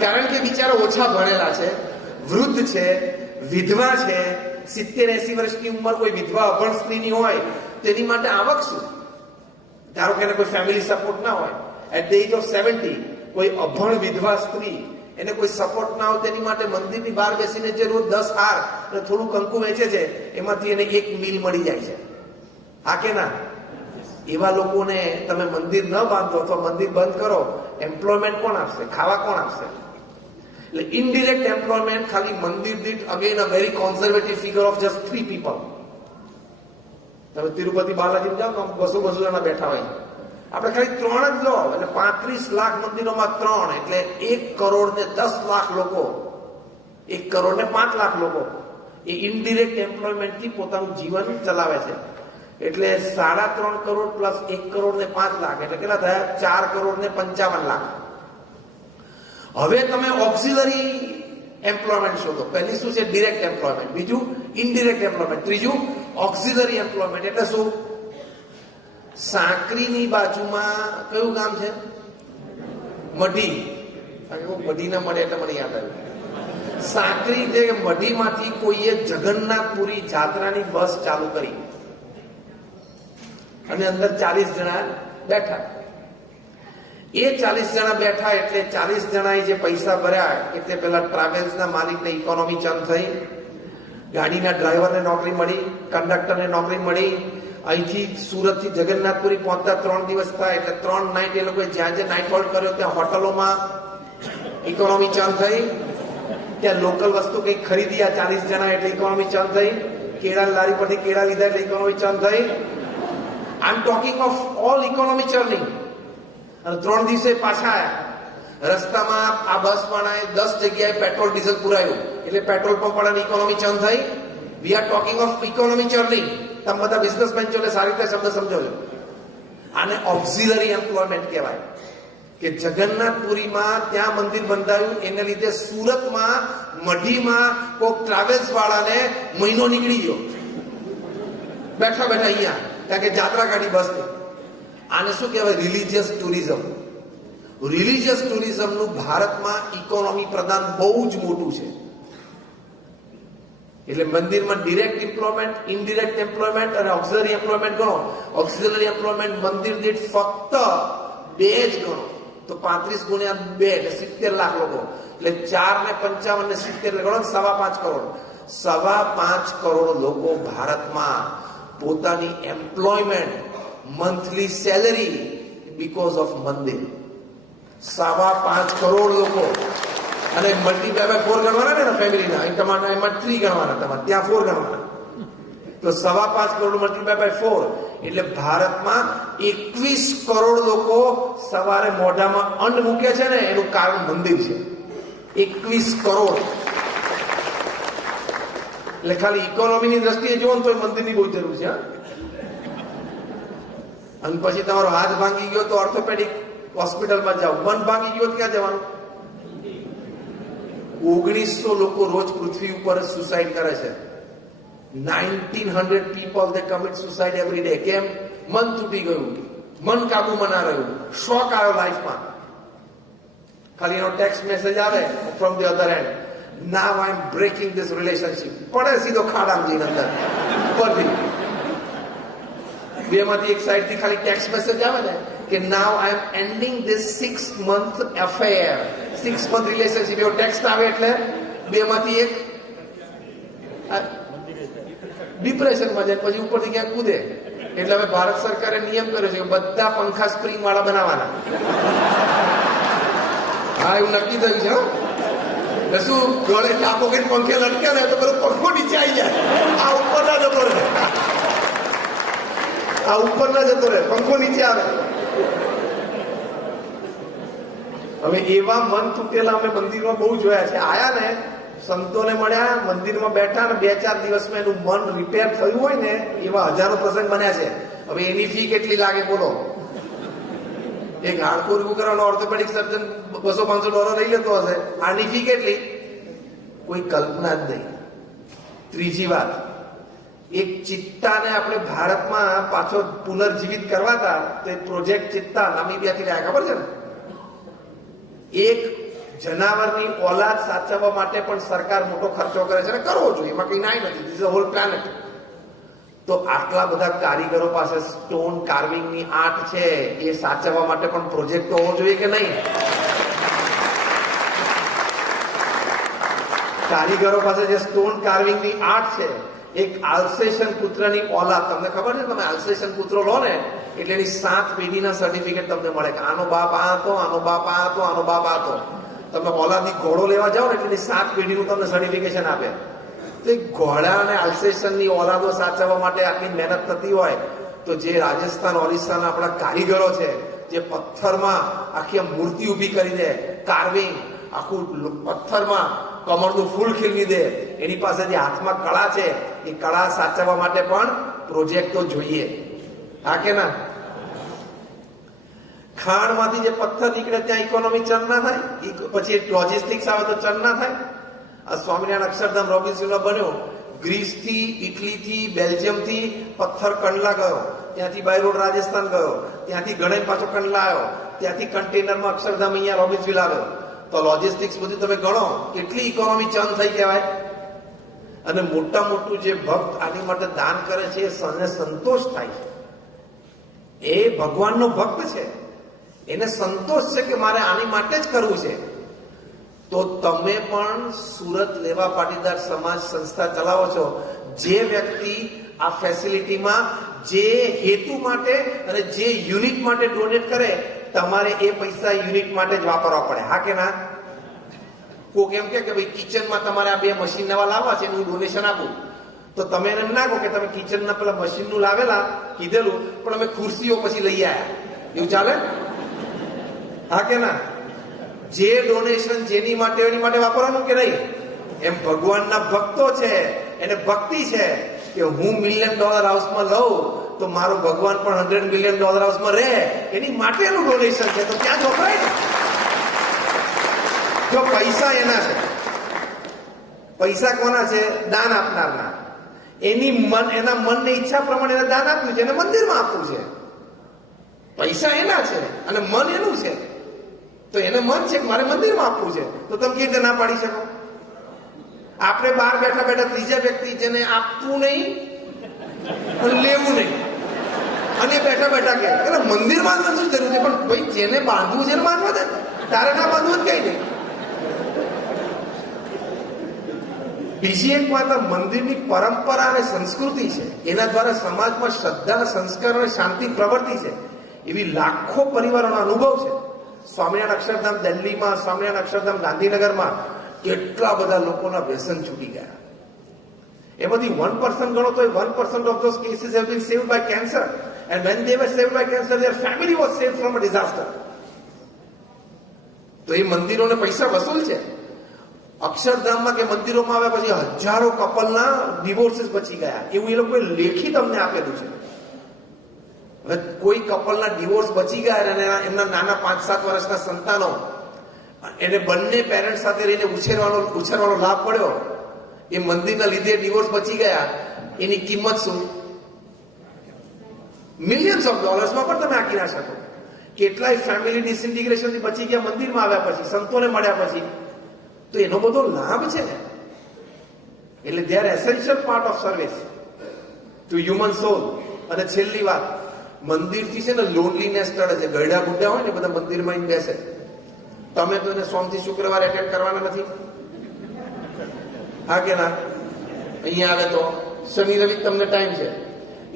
કારણ કે બિચારા ઓછા ભણેલા છે, વૃદ્ધ છે, વિધવા છે. 70-80 વર્ષની ઉંમર કોઈ વિધવા અભણ સ્ત્રીની હોય તેની માટે આવક શું? ધારો કે એને કોઈ ફેમિલી સપોર્ટ ના હોય, એટ ધ એજ ઓફ 70 કોઈ અભણ વિધવા સ્ત્રી, એને કોઈ સપોર્ટ ના હોય, તેની માટે મંદિરની બહાર બેસીને જે રોજ 10 હાર અને થોડું કંકુ વેચે છે એમાંથી એને 1 મીલ મળી જાય છે. હા કે ના? એવા લોકોને તમે મંદિર ન બાંધો તો મંદિર બંધ કરો, એમ્પ્લોયમેન્ટ કોણ આપશે? ખાવા કોણ આપશે? એટલે ઇનડિરેક્ટ એમ્પ્લોયમેન્ટ ખાલી મંદિર દીઠ, again a very conservative figure of just 3 people. તમે તિરુપતિ બાલાજી જાઓ તો 200 જણા બેઠા હોય, આપણે ખાલી 3 જ લો એટલે 35 લાખ મંદિરોમાં 3 એટલે 1 કરોડ ને 10 લાખ લોકો, 1 કરોડ ને 5 લાખ લોકો એ ઇનડિરેક્ટ એમ્પ્લોયમેન્ટ થી પોતાનું જીવન ચલાવે છે. એટલે 3.5 કરોડ પ્લસ 1 કરોડ ને 5 લાખ એટલે કેટલા થયા? 4 કરોડ ને 55 લાખ. હવે તમે ઓક્સિલરી એમ્પ્લોયમેન્ટ શોધો. પહેલી શું છે? Direct employment. બીજું ઇનડિરેક્ટ એમ્પ્લોયમેન્ટ. ત્રીજું ઓક્સિલરી એમ્પ્લોયમેન્ટ. એટલે શું? સાંકરીની બાજુમાં કયું ગામ છે? મઢી. મઢી ના મળે એટલે મને યાદ આવ્યું. સાંકરી જે મઢીમાંથી કોઈએ જગન્નાથપુરી જાત્રાની બસ ચાલુ કરી અને અંદર 40 જણા બેઠા. એ 40 જણા બેઠા એટલે 40 જણાએ જે પૈસા ભર્યા એટલે પેલા ટ્રાવેલ્સના માલિકને ઇકોનોમી ચાલુ થઈ, ગાડીના ડ્રાઈવરને નોકરી મળી, કંડક્ટરને નોકરી મળી. અહીંથી સુરતથી જગન્નાથપુરી પહોંચતા 3 દિવસ થાય એટલે 3 નાઇટ એ લોકોએ જ્યાં જે નાઇટ હોલ્ડ કર્યો ત્યાં હોટલોમાં ઇકોનોમી ચાલુ થઈ. ત્યાં લોકલ વસ્તુ કંઈક ખરીદી આ 40 જણા એટલે ઇકોનોમી ચાલુ થઈ. કેળા લારી પરથી કેળા લીધા એટલે ઇકોનોમી ચાલુ થઈ. I am talking of all economy churning. અને 3 દિવસે પાછા આવ્યા. રસ્તામાં આ બસ વાળાએ 10 જગ્યાએ પેટ્રોલ ડીઝલ પુરાયું એટલે પેટ્રોલ પંપ વાળાની ઇકોનોમી ચાલુ થઈ. We are talking of economy churning. તમે બધા બિઝનેસમેન છો એટલે સારી રીતે શબ્દ સમજો છો. આને ઓક્સિલરી એમ્પ્લોયમેન્ટ કહેવાય. કે જગન્નાથપુરીમાં ત્યાં મંદિર બંધાયું એને લીધે સુરતમાં મઢીમાં કોઈક ટ્રાવેલ્સ વાળાને મહિનો નીકળી ગયો બેઠા બેઠા અહીંયા, કારણ કે જાત્રા ગાડી બસ થઈ. આને શું કહેવાય? Religious tourism. રિલિજિયસ ટુરિઝમનું ભારતમાં ઇકોનોમી પ્રદાન બહુ જ મોટું છે. એટલે મંદિરમાં ડિરેક્ટ એમ્પ્લોયમેન્ટ, ઇનડિરેક્ટ એમ્પ્લોયમેન્ટ અને ઓક્સિલરી એમ્પ્લોયમેન્ટ ગણો. ઓક્સિલરી એમ્પ્લોયમેન્ટ મંદિર દીઠ ફક્ત 2 જ ગણો તો 35 ગુણ્યા 2 એટલે 70 લાખ લોકો. એટલે 4 ને 55 ને 70 ગણો 5.5 કરોડ. 5.5 કરોડ લોકો ભારતમાં પોતાની employment, monthly salary because of મંદિર. 5.5 કરોડ લોકો. અને મલ્ટીપ્લાય બાય 4 ગણવાના ને ફેમિલીના, તમારે એમાં 3 ગણવાના, તમારે ત્યાં 4 ગણવાના. તો 5.5 કરોડ મલ્ટીપ્લાય બાય 4 એટલે ભારતમાં 21 કરોડ લોકો સવારે મોઢામાં અન્ન મૂકે છે ને એનું કારણ મંદિર છે. 21 કરોડ. એટલે ખાલી ઇકોનોમીની દ્રષ્ટિએ જુઓ ને તો મંદિરની બહુ જરૂર છે. અને પછી તમારો હાથ ભાંગી ગયો તો ઓર્થોપેડિક હોસ્પિટલમાં જાઓ. મન ભાંગી ગયો તો ક્યાં જવાનું? 1900 લોકો રોજ પૃથ્વી ઉપર સુસાઇડ કરે છે. 1900 people they commit suicide every day. કેમ? મન તૂટી ગયું, મન કાબુમાં ના રહ્યું, શોક આવ્યો લાઈફમાં. ખાલી એનો ટેક્સ્ટ મેસેજ આવે from the other end, now I am breaking this relationship. પડે સીધો ખાડામાં જઈને અંદર ઉપરથી. બેમાંથી એક સાઈડ થી ખાલી ટેક્સ્ટ મેસેજ આવે ને કે now I am ending this 6 month affair, 6 month relationship. એવો ટેક્સ્ટ આવે એટલે બેમાંથી એક ડિપ્રેશનમાં જાય, પછી ઉપરથી ક્યાંક કૂદે. એટલે હવે ભારત સરકારે નિયમ કર્યો છે કે બધા પંખા સ્પ્રિંગ વાળા બનાવવાના. હા, એવું નક્કી થયું છે. એટલે શું, ગળે ચાપો કઈ પંખે લટકે ને તો પેલો પંખો નીચે આવી જાય. આ ઉપર ના જતો રહે, આ ઉપર ના જતો રહે, પંખો નીચે આવે. હવે એવા મન તૂટેલા અમે મંદિરમાં બહુ જોયા છે. આયા ને, સંતોને મળ્યા, મંદિરમાં બેઠા ને 2-4 દિવસમાં એનું મન રિપેર થયું હોય ને એવા હજારો પ્રસંગ બન્યા છે. હવે એની ફી કેટલી લાગે બોલો? એક હાડકું ઉભું કરવાનો ઓર્થોપેડિક સર્જન $200-500 લઈ લેતો હશે. આની ફી કેટલી? કોઈ કલ્પના જ નહીં. ત્રીજી વાત, એક ચિત્તાને આપણે ભારતમાં પાછો પુનર્જીવિત કરવા હતા તો એક પ્રોજેક્ટ ચિત્તા નામીબિયાથી લાયા, ખબર છે ને? એક જનાવરની ઓલાદ સાચવવા માટે પણ સરકાર મોટો ખર્ચો કરે છે, અને કરવો જોઈએ, એમાં કઈ નાઈ નથી. This is whole planet. તો આટલા બધા કારીગરો પાસે સ્ટોન કાર્વિંગની આર્ટ છે, એ સાચવવા માટે પણ પ્રોજેક્ટ તો હોવો જોઈએ કે નહીં? કારીગરો પાસે જે સ્ટોન કાર્વિંગની આર્ટ છે, એક આલ્સેશન પુત્રની ઓલાદ, તમને ખબર છે? તમે આલ્સેશન પુત્ર લો ને એટલે એની 7 પેઢીના સર્ટિફિકેટ તમને મળે કે આનો બાપ આ હતો, આનો બાપ આ હતો, આનો બાપ આ હતો. તમે ઓલાદી ઘોડો લેવા જાઓ ને એટલે 7 પેઢીનું તમને સર્ટિફિકેશન આપે. તો ઘોડા અને આલ્સેશનની ઓલાદો સાચવવા માટે આટલી મહેનત થતી હોય તો જે રાજસ્થાન, ઓરિસ્સાના આપણા કારીગરો છે, જે પથ્થરમાં આખી મૂર્તિ ઊભી કરી દે, કાર્વિંગ, આખું પથ્થરમાં કમળનું ફૂલ ખીલવી દે, એની પાસે જે હાથમાં કળા છે એ કળા સાચવવા માટે પણ પ્રોજેક્ટ તો જોઈએ. હા કે ના? ખાણમાંથી જે પથ્થર નીકળે ત્યાં ઇકોનોમી ચર્ન ના થાય, પછી લોજિસ્ટિક્સ આવે તો ચર્ન ના થાય. આ સ્વામિનારાયણ અક્ષરધામ રોબિન્સનમાં બન્યો. ગ્રીસથી, ઇટલીથી, બેલ્જિયમથી પથ્થર કંડલા ગયો, ત્યાંથી બાય રોડ રાજસ્થાન ગયો, ત્યાંથી ગણાઈ પાછો કંડલા આવ્યો, ત્યાંથી કન્ટેનરમાં અક્ષરધામ અહીંયા રોબિન્સવિલ આવ્યો. તો લોજિસ્ટિક્સ બધું તમે ગણો, કેટલી ઇકોનોમી ચર્ન થઈ કહેવાય. અને મોટા મોટું જે ભક્ત આની માટે દાન કરે છે એ સંતોષ થાય છે. એ ભગવાનનો ભક્ત છે, એને સંતોષ છે કે મારે આની માટે જ કરવું છે. તો તમે પણ સુરત લેવા પાટીદાર સમાજ સંસ્થા ચલાવો છો. જે વ્યક્તિ આ ફેસિલિટીમાં જે હેતુ માટે અને જે યુનિટ માટે ડોનેટ કરે, તમારે એ પૈસા યુનિટ માટે જ વાપરવા પડે. હા કે ના? કોક એમ કે ભાઈ કિચનમાં તમારે આ 2 મશીન નવા લાવવા છે, હું ડોનેશન આપું, તો તમે એને એમ ના કહો કે તમે કિચનના પેલા મશીનનું લાવેલા, કીધેલું, પણ અમે ખુરશીઓ પછી લઈ આવ્યા. એવું ચાલે? હા કે ના? જે ડોનેશન જેની માટે એની માટે વાપરવાનું કે નહીં? એમ ભગવાનના ભક્તો છે, એને ભક્તિ છે કે હું $1 million હાઉસમાં લઉં તો મારો ભગવાન પણ $100 million હાઉસમાં રહે, એની માટેનું ડોનેશન છે. તો ત્યાં જ વપરાય ને. જો પૈસા એના છે, પૈસા કોના છે? દાન આપનારના. એના મનની ઈચ્છા પ્રમાણે એને દાન આપ્યું છે, એને મંદિરમાં આપવું છે. પૈસા એના છે અને મન એનું છે. તો એને મન છે કે મારે મંદિરમાં આપવું છે, તો તમે કેવી રીતે ના પાડી શકો? આપણે બહાર બેઠા બેઠા ત્રીજા વ્યક્તિ જેને આપવું નહીં અને લેવું નહીં, અને બેઠા બેઠા કે મંદિરમાં શું જરૂર છે? પણ ભાઈ જેને બાંધવું છે એને બાંધવા દે, તારે ના બાંધવું જ કઈ નહીં. બીજી એક વાત, મંદિરની પરંપરા અને સંસ્કૃતિ છે, એના દ્વારા સમાજમાં શ્રદ્ધા, સંસ્કાર અને શાંતિ પ્રવર્તી છે. એવી લાખો પરિવારોનો અનુભવ છે. સ્વામિનારાયણ અક્ષરધામ દિલ્હીમાં, સ્વામિનારાયણ અક્ષરધામ ગાંધીનગરમાં કેટલા બધા લોકોના વ્યસન છૂટી ગયા. એમાંથી 1% ગણો તો 1% of those cases have been saved by cancer, and when they were saved by cancer, their family was saved from a disaster. તો એ મંદિરોને પૈસા વસૂલ છે. અક્ષરધામમાં કે મંદિરોમાં આવ્યા પછી હજારો કપલના ડિવોર્સિસ બચી ગયા, એવું એ લોકોએ લેખિત અમને આપેલું છે. હવે કોઈ કપલના ડિવોર્સ બચી ગયા અને એમના નાના 5-7 વર્ષના સંતાનો એને બંને પેરેન્ટ સાથે રહીને ઉછેરવાનો લાભ પડ્યો, એ મંદિરના લીધે ડિવોર્સ બચી ગયા, એની કિંમત શું? મિલિયન્સ ઓફ ડોલર્સમાં પણ તમે આંકી ના શકો. કેટલાય ફેમિલી ડિસઇન્ટિગ્રેશનથી બચી ગયા મંદિરમાં આવ્યા પછી, સંતોને મળ્યા પછી. તો એનો બધો લાભ છે ને. એટલે they are essential part of service to human soul. અને છેલ્લી વાત, મંદિરથી છે ને લોનલીનેસ ટળે છે. ગયડા બુઢા હોય ને બધા મંદિરમાં આવીને બેસે, તમે તો એને સોમથી શુક્રવાર એટેન્ડ કરવાના નથી, હા કે ના? અહીંયા આવે તો શનિ રવિ તમને ટાઈમ છે.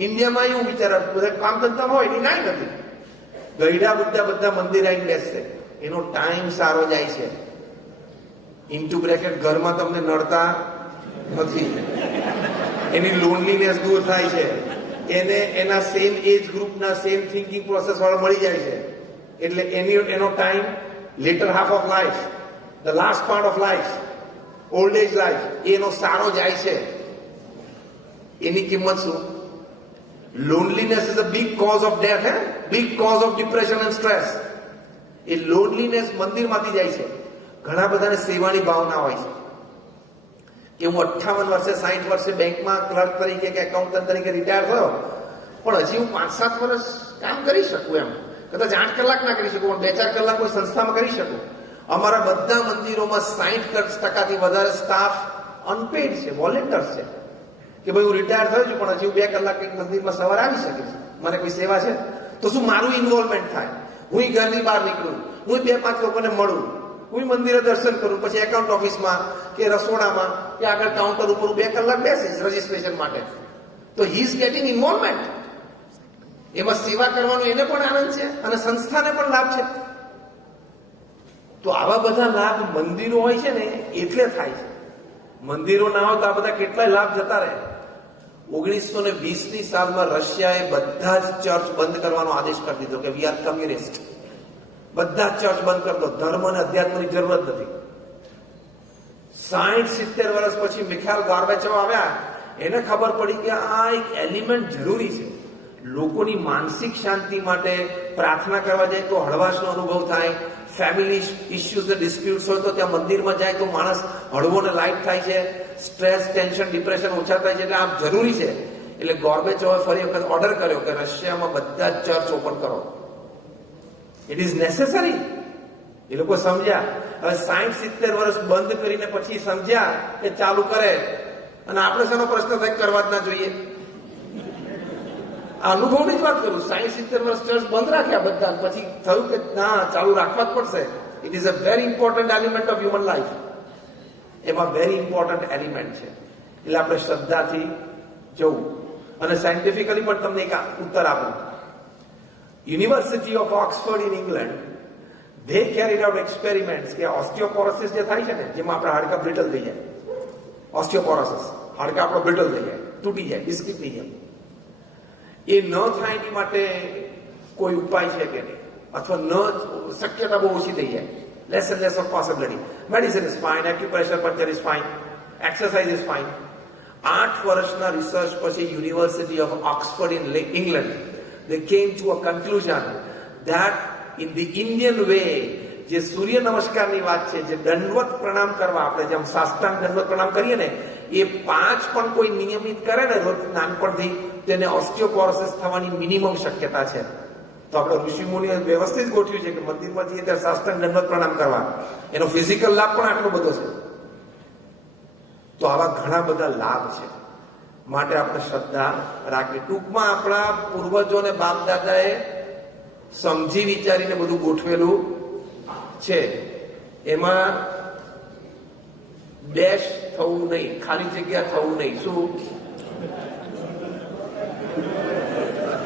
ઇન્ડિયામાં એવું વિચાર બધા કામ ધંધામાં હોય એની કાંઈ નથી. ગયડા બુઢા બધા મંદિર આવીને બેસશે, એનો ટાઈમ સારો જાય છે. ઇન્ટુ બ્રેકેટ ઘરમાં તમને નડતા નથી, એની લોનલીનેસ દૂર થાય છે, એને એના સેમ એજ ગ્રુપના સેમ થિંકિંગ પ્રોસેસ વાળા મળી જાય છે. એટલે એનો time later half of life, the last part of life, old age life, એનો સારો જાય છે. એની કિંમત શું? Loneliness is a big cause of death, big cause of depression and stress. એ લોનલીનેસ મંદિરમાંથી જાય છે. ઘણા બધાને સેવાની ભાવના હોય છે કે હું 58 વર્ષે 60 વર્ષે બેંકમાં ક્લર્ક તરીકે કે એકાઉન્ટન્ટ તરીકે રિટાયર થયો, પણ હજી હું 5-7 વર્ષ કામ કરી શકું. એમ કદાચ 8 કલાક ના કરી શકું, પણ 2-4 કલાક કોઈ સંસ્થામાં કરી શકું. અમારા બધા મંદિરોમાં 60% વધારે સ્ટાફ અનપેડ છે, વોલેન્ટિયર્સ છે. કે ભાઈ હું રિટાયર થયો છું પણ હજી હું 2 કલાક એક મંદિરમાં સવારે આવી શકીશ, મને કોઈ સેવા છે તો શું મારું ઇન્વોલ્વમેન્ટ થાય. હું ઘરની બહાર નીકળું, હું 2-5 લોકોને મળું, હું મંદિરે દર્શન કરું, પછી એકાઉન્ટ ઓફિસમાં કે રસોડામાં કે આગળ કાઉન્ટર ઉપર 2 કલાક બેસીશ રજીસ્ટ્રેશન માટે. તો હી ઇઝ ગેટિંગ ઇન્વોલ્વમેન્ટ. એમાં સેવા કરવાનો એને પણ આનંદ છે અને સંસ્થાને પણ લાભ છે. તો આવા બધા લાભ મંદિરો હોય છે ને એટલે થાય છે. મંદિરો ના હોય તો આ બધા કેટલાય લાભ જતા રહે. 1920ની સાલમાં રશિયાએ બધા જ ચર્ચ બંધ કરવાનો આદેશ કરી દીધો કે વી આર કમ્યુનિસ્ટ. બધા ચર્ચ બંધ કરી દો, ધર્મ અને અધ્યાત્મની જરૂર જ નથી. 60-70 વર્ષ પછી મિખાઇલ ગોર્બેચોવ આવ્યા, એને ખબર પડી કે આ એક એલિમેન્ટ જરૂરી છે. લોકોની માનસિક શાંતિ માટે પ્રાર્થના કરવા જાય તો હળવાશનો અનુભવ થાય, ફેમિલી ઇશ્યુઝ ને ડિસ્પ્યુટ્સ હોય તો ત્યાં મંદિરમાં જાય તો માણસ હળવો ને લાઇટ થાય છે, સ્ટ્રેસ, ટેન્શન, ડિપ્રેશન ઓછા થાય છે. એટલે આ જરૂરી છે. એટલે ગોર્બેચોવે ફરી વખત ઓર્ડર કર્યો કે રશિયામાં બધા જ ચર્ચ ઓપન કરો. It is necessary. એ લોકો સમજ્યા. હવે 60-70 વર્ષ બંધ કરીને પછી સમજ્યા કે ચાલુ કરે. અને આપણે શેનો પ્રશ્ન થાય કરવા જ ના જોઈએ? આ અનુભવની જ વાત કરું. 60-70 વર્ષ ચર્ચ બંધ રાખ્યા બધા, પછી થયું કે ના, ચાલુ રાખવા જ પડશે. It is a very important element of human life. એમાં વેરી ઇમ્પોર્ટન્ટ એલિમેન્ટ છે. એટલે આપણે શ્રદ્ધાથી જવું. અને સાયન્ટિફિકલી પણ તમને એક ઉત્તર આપું. University of Oxford in England, they carried out experiments કે ઓસ્ટિયોપોરોસિસ જે થાય છે ને, જેમાં આપણા હાડકા બ્રિટલ થઈ જાય, ઓસ્ટિયોપોરોસિસ, હાડકા આપણો બ્રિટલ થઈ જાય, તૂટી જાય, બિસ્કિટ થઈ જાય. એ ન થાય એની માટે કોઈ ઉપાય છે કે નહીં, અથવા ન શક્યતા બહુ ઓછી થઈ જાય, less and less of possibility. Medicine is fine, acupressure puncture is fine, exercise is fine. 8 વર્ષના રિસર્ચ પછી university of Oxford in England, they came to a conclusion that in the Indian way, જે સૂર્ય નમસ્કારની વાત છે, જે દંડવત પ્રણામ કરવા, આપણે જેમ સાષ્ટાંગ દંડવત પ્રણામ કરીએ ને, એ 5 પણ કોઈ નિયમિત કરે ને રોજ નાનપણથી, તેને ઓસ્ટિયોપોરોસિસ થવાની મિનિમમ શક્યતા છે. તો આપણે ઋષિમુનિએ વ્યવસ્થિત ગોઠવ્યું છે કે મંદિરમાં જઈએ ત્યારે સાષ્ટાંગ દંડવત પ્રણામ કરવા. એનો ફિઝિકલ લાભ પણ આટલો બધો છે. તો આવા ઘણા બધા લાભ છે. માટે આપણે શ્રદ્ધા રાખવી. ટૂંકમાં આપણા પૂર્વજો અને બાપ દાદાએ સમજી વિચારીને બધું ગોઠવેલું છે. એમાં ડેશ થવું નહીં, ખાલી જગ્યા થવું નહીં. શું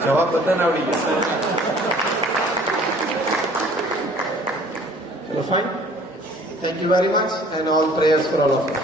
જવાબ બધાને આવડી ગયો? ચલો, fine. Thank you very much and all prayers for all of you.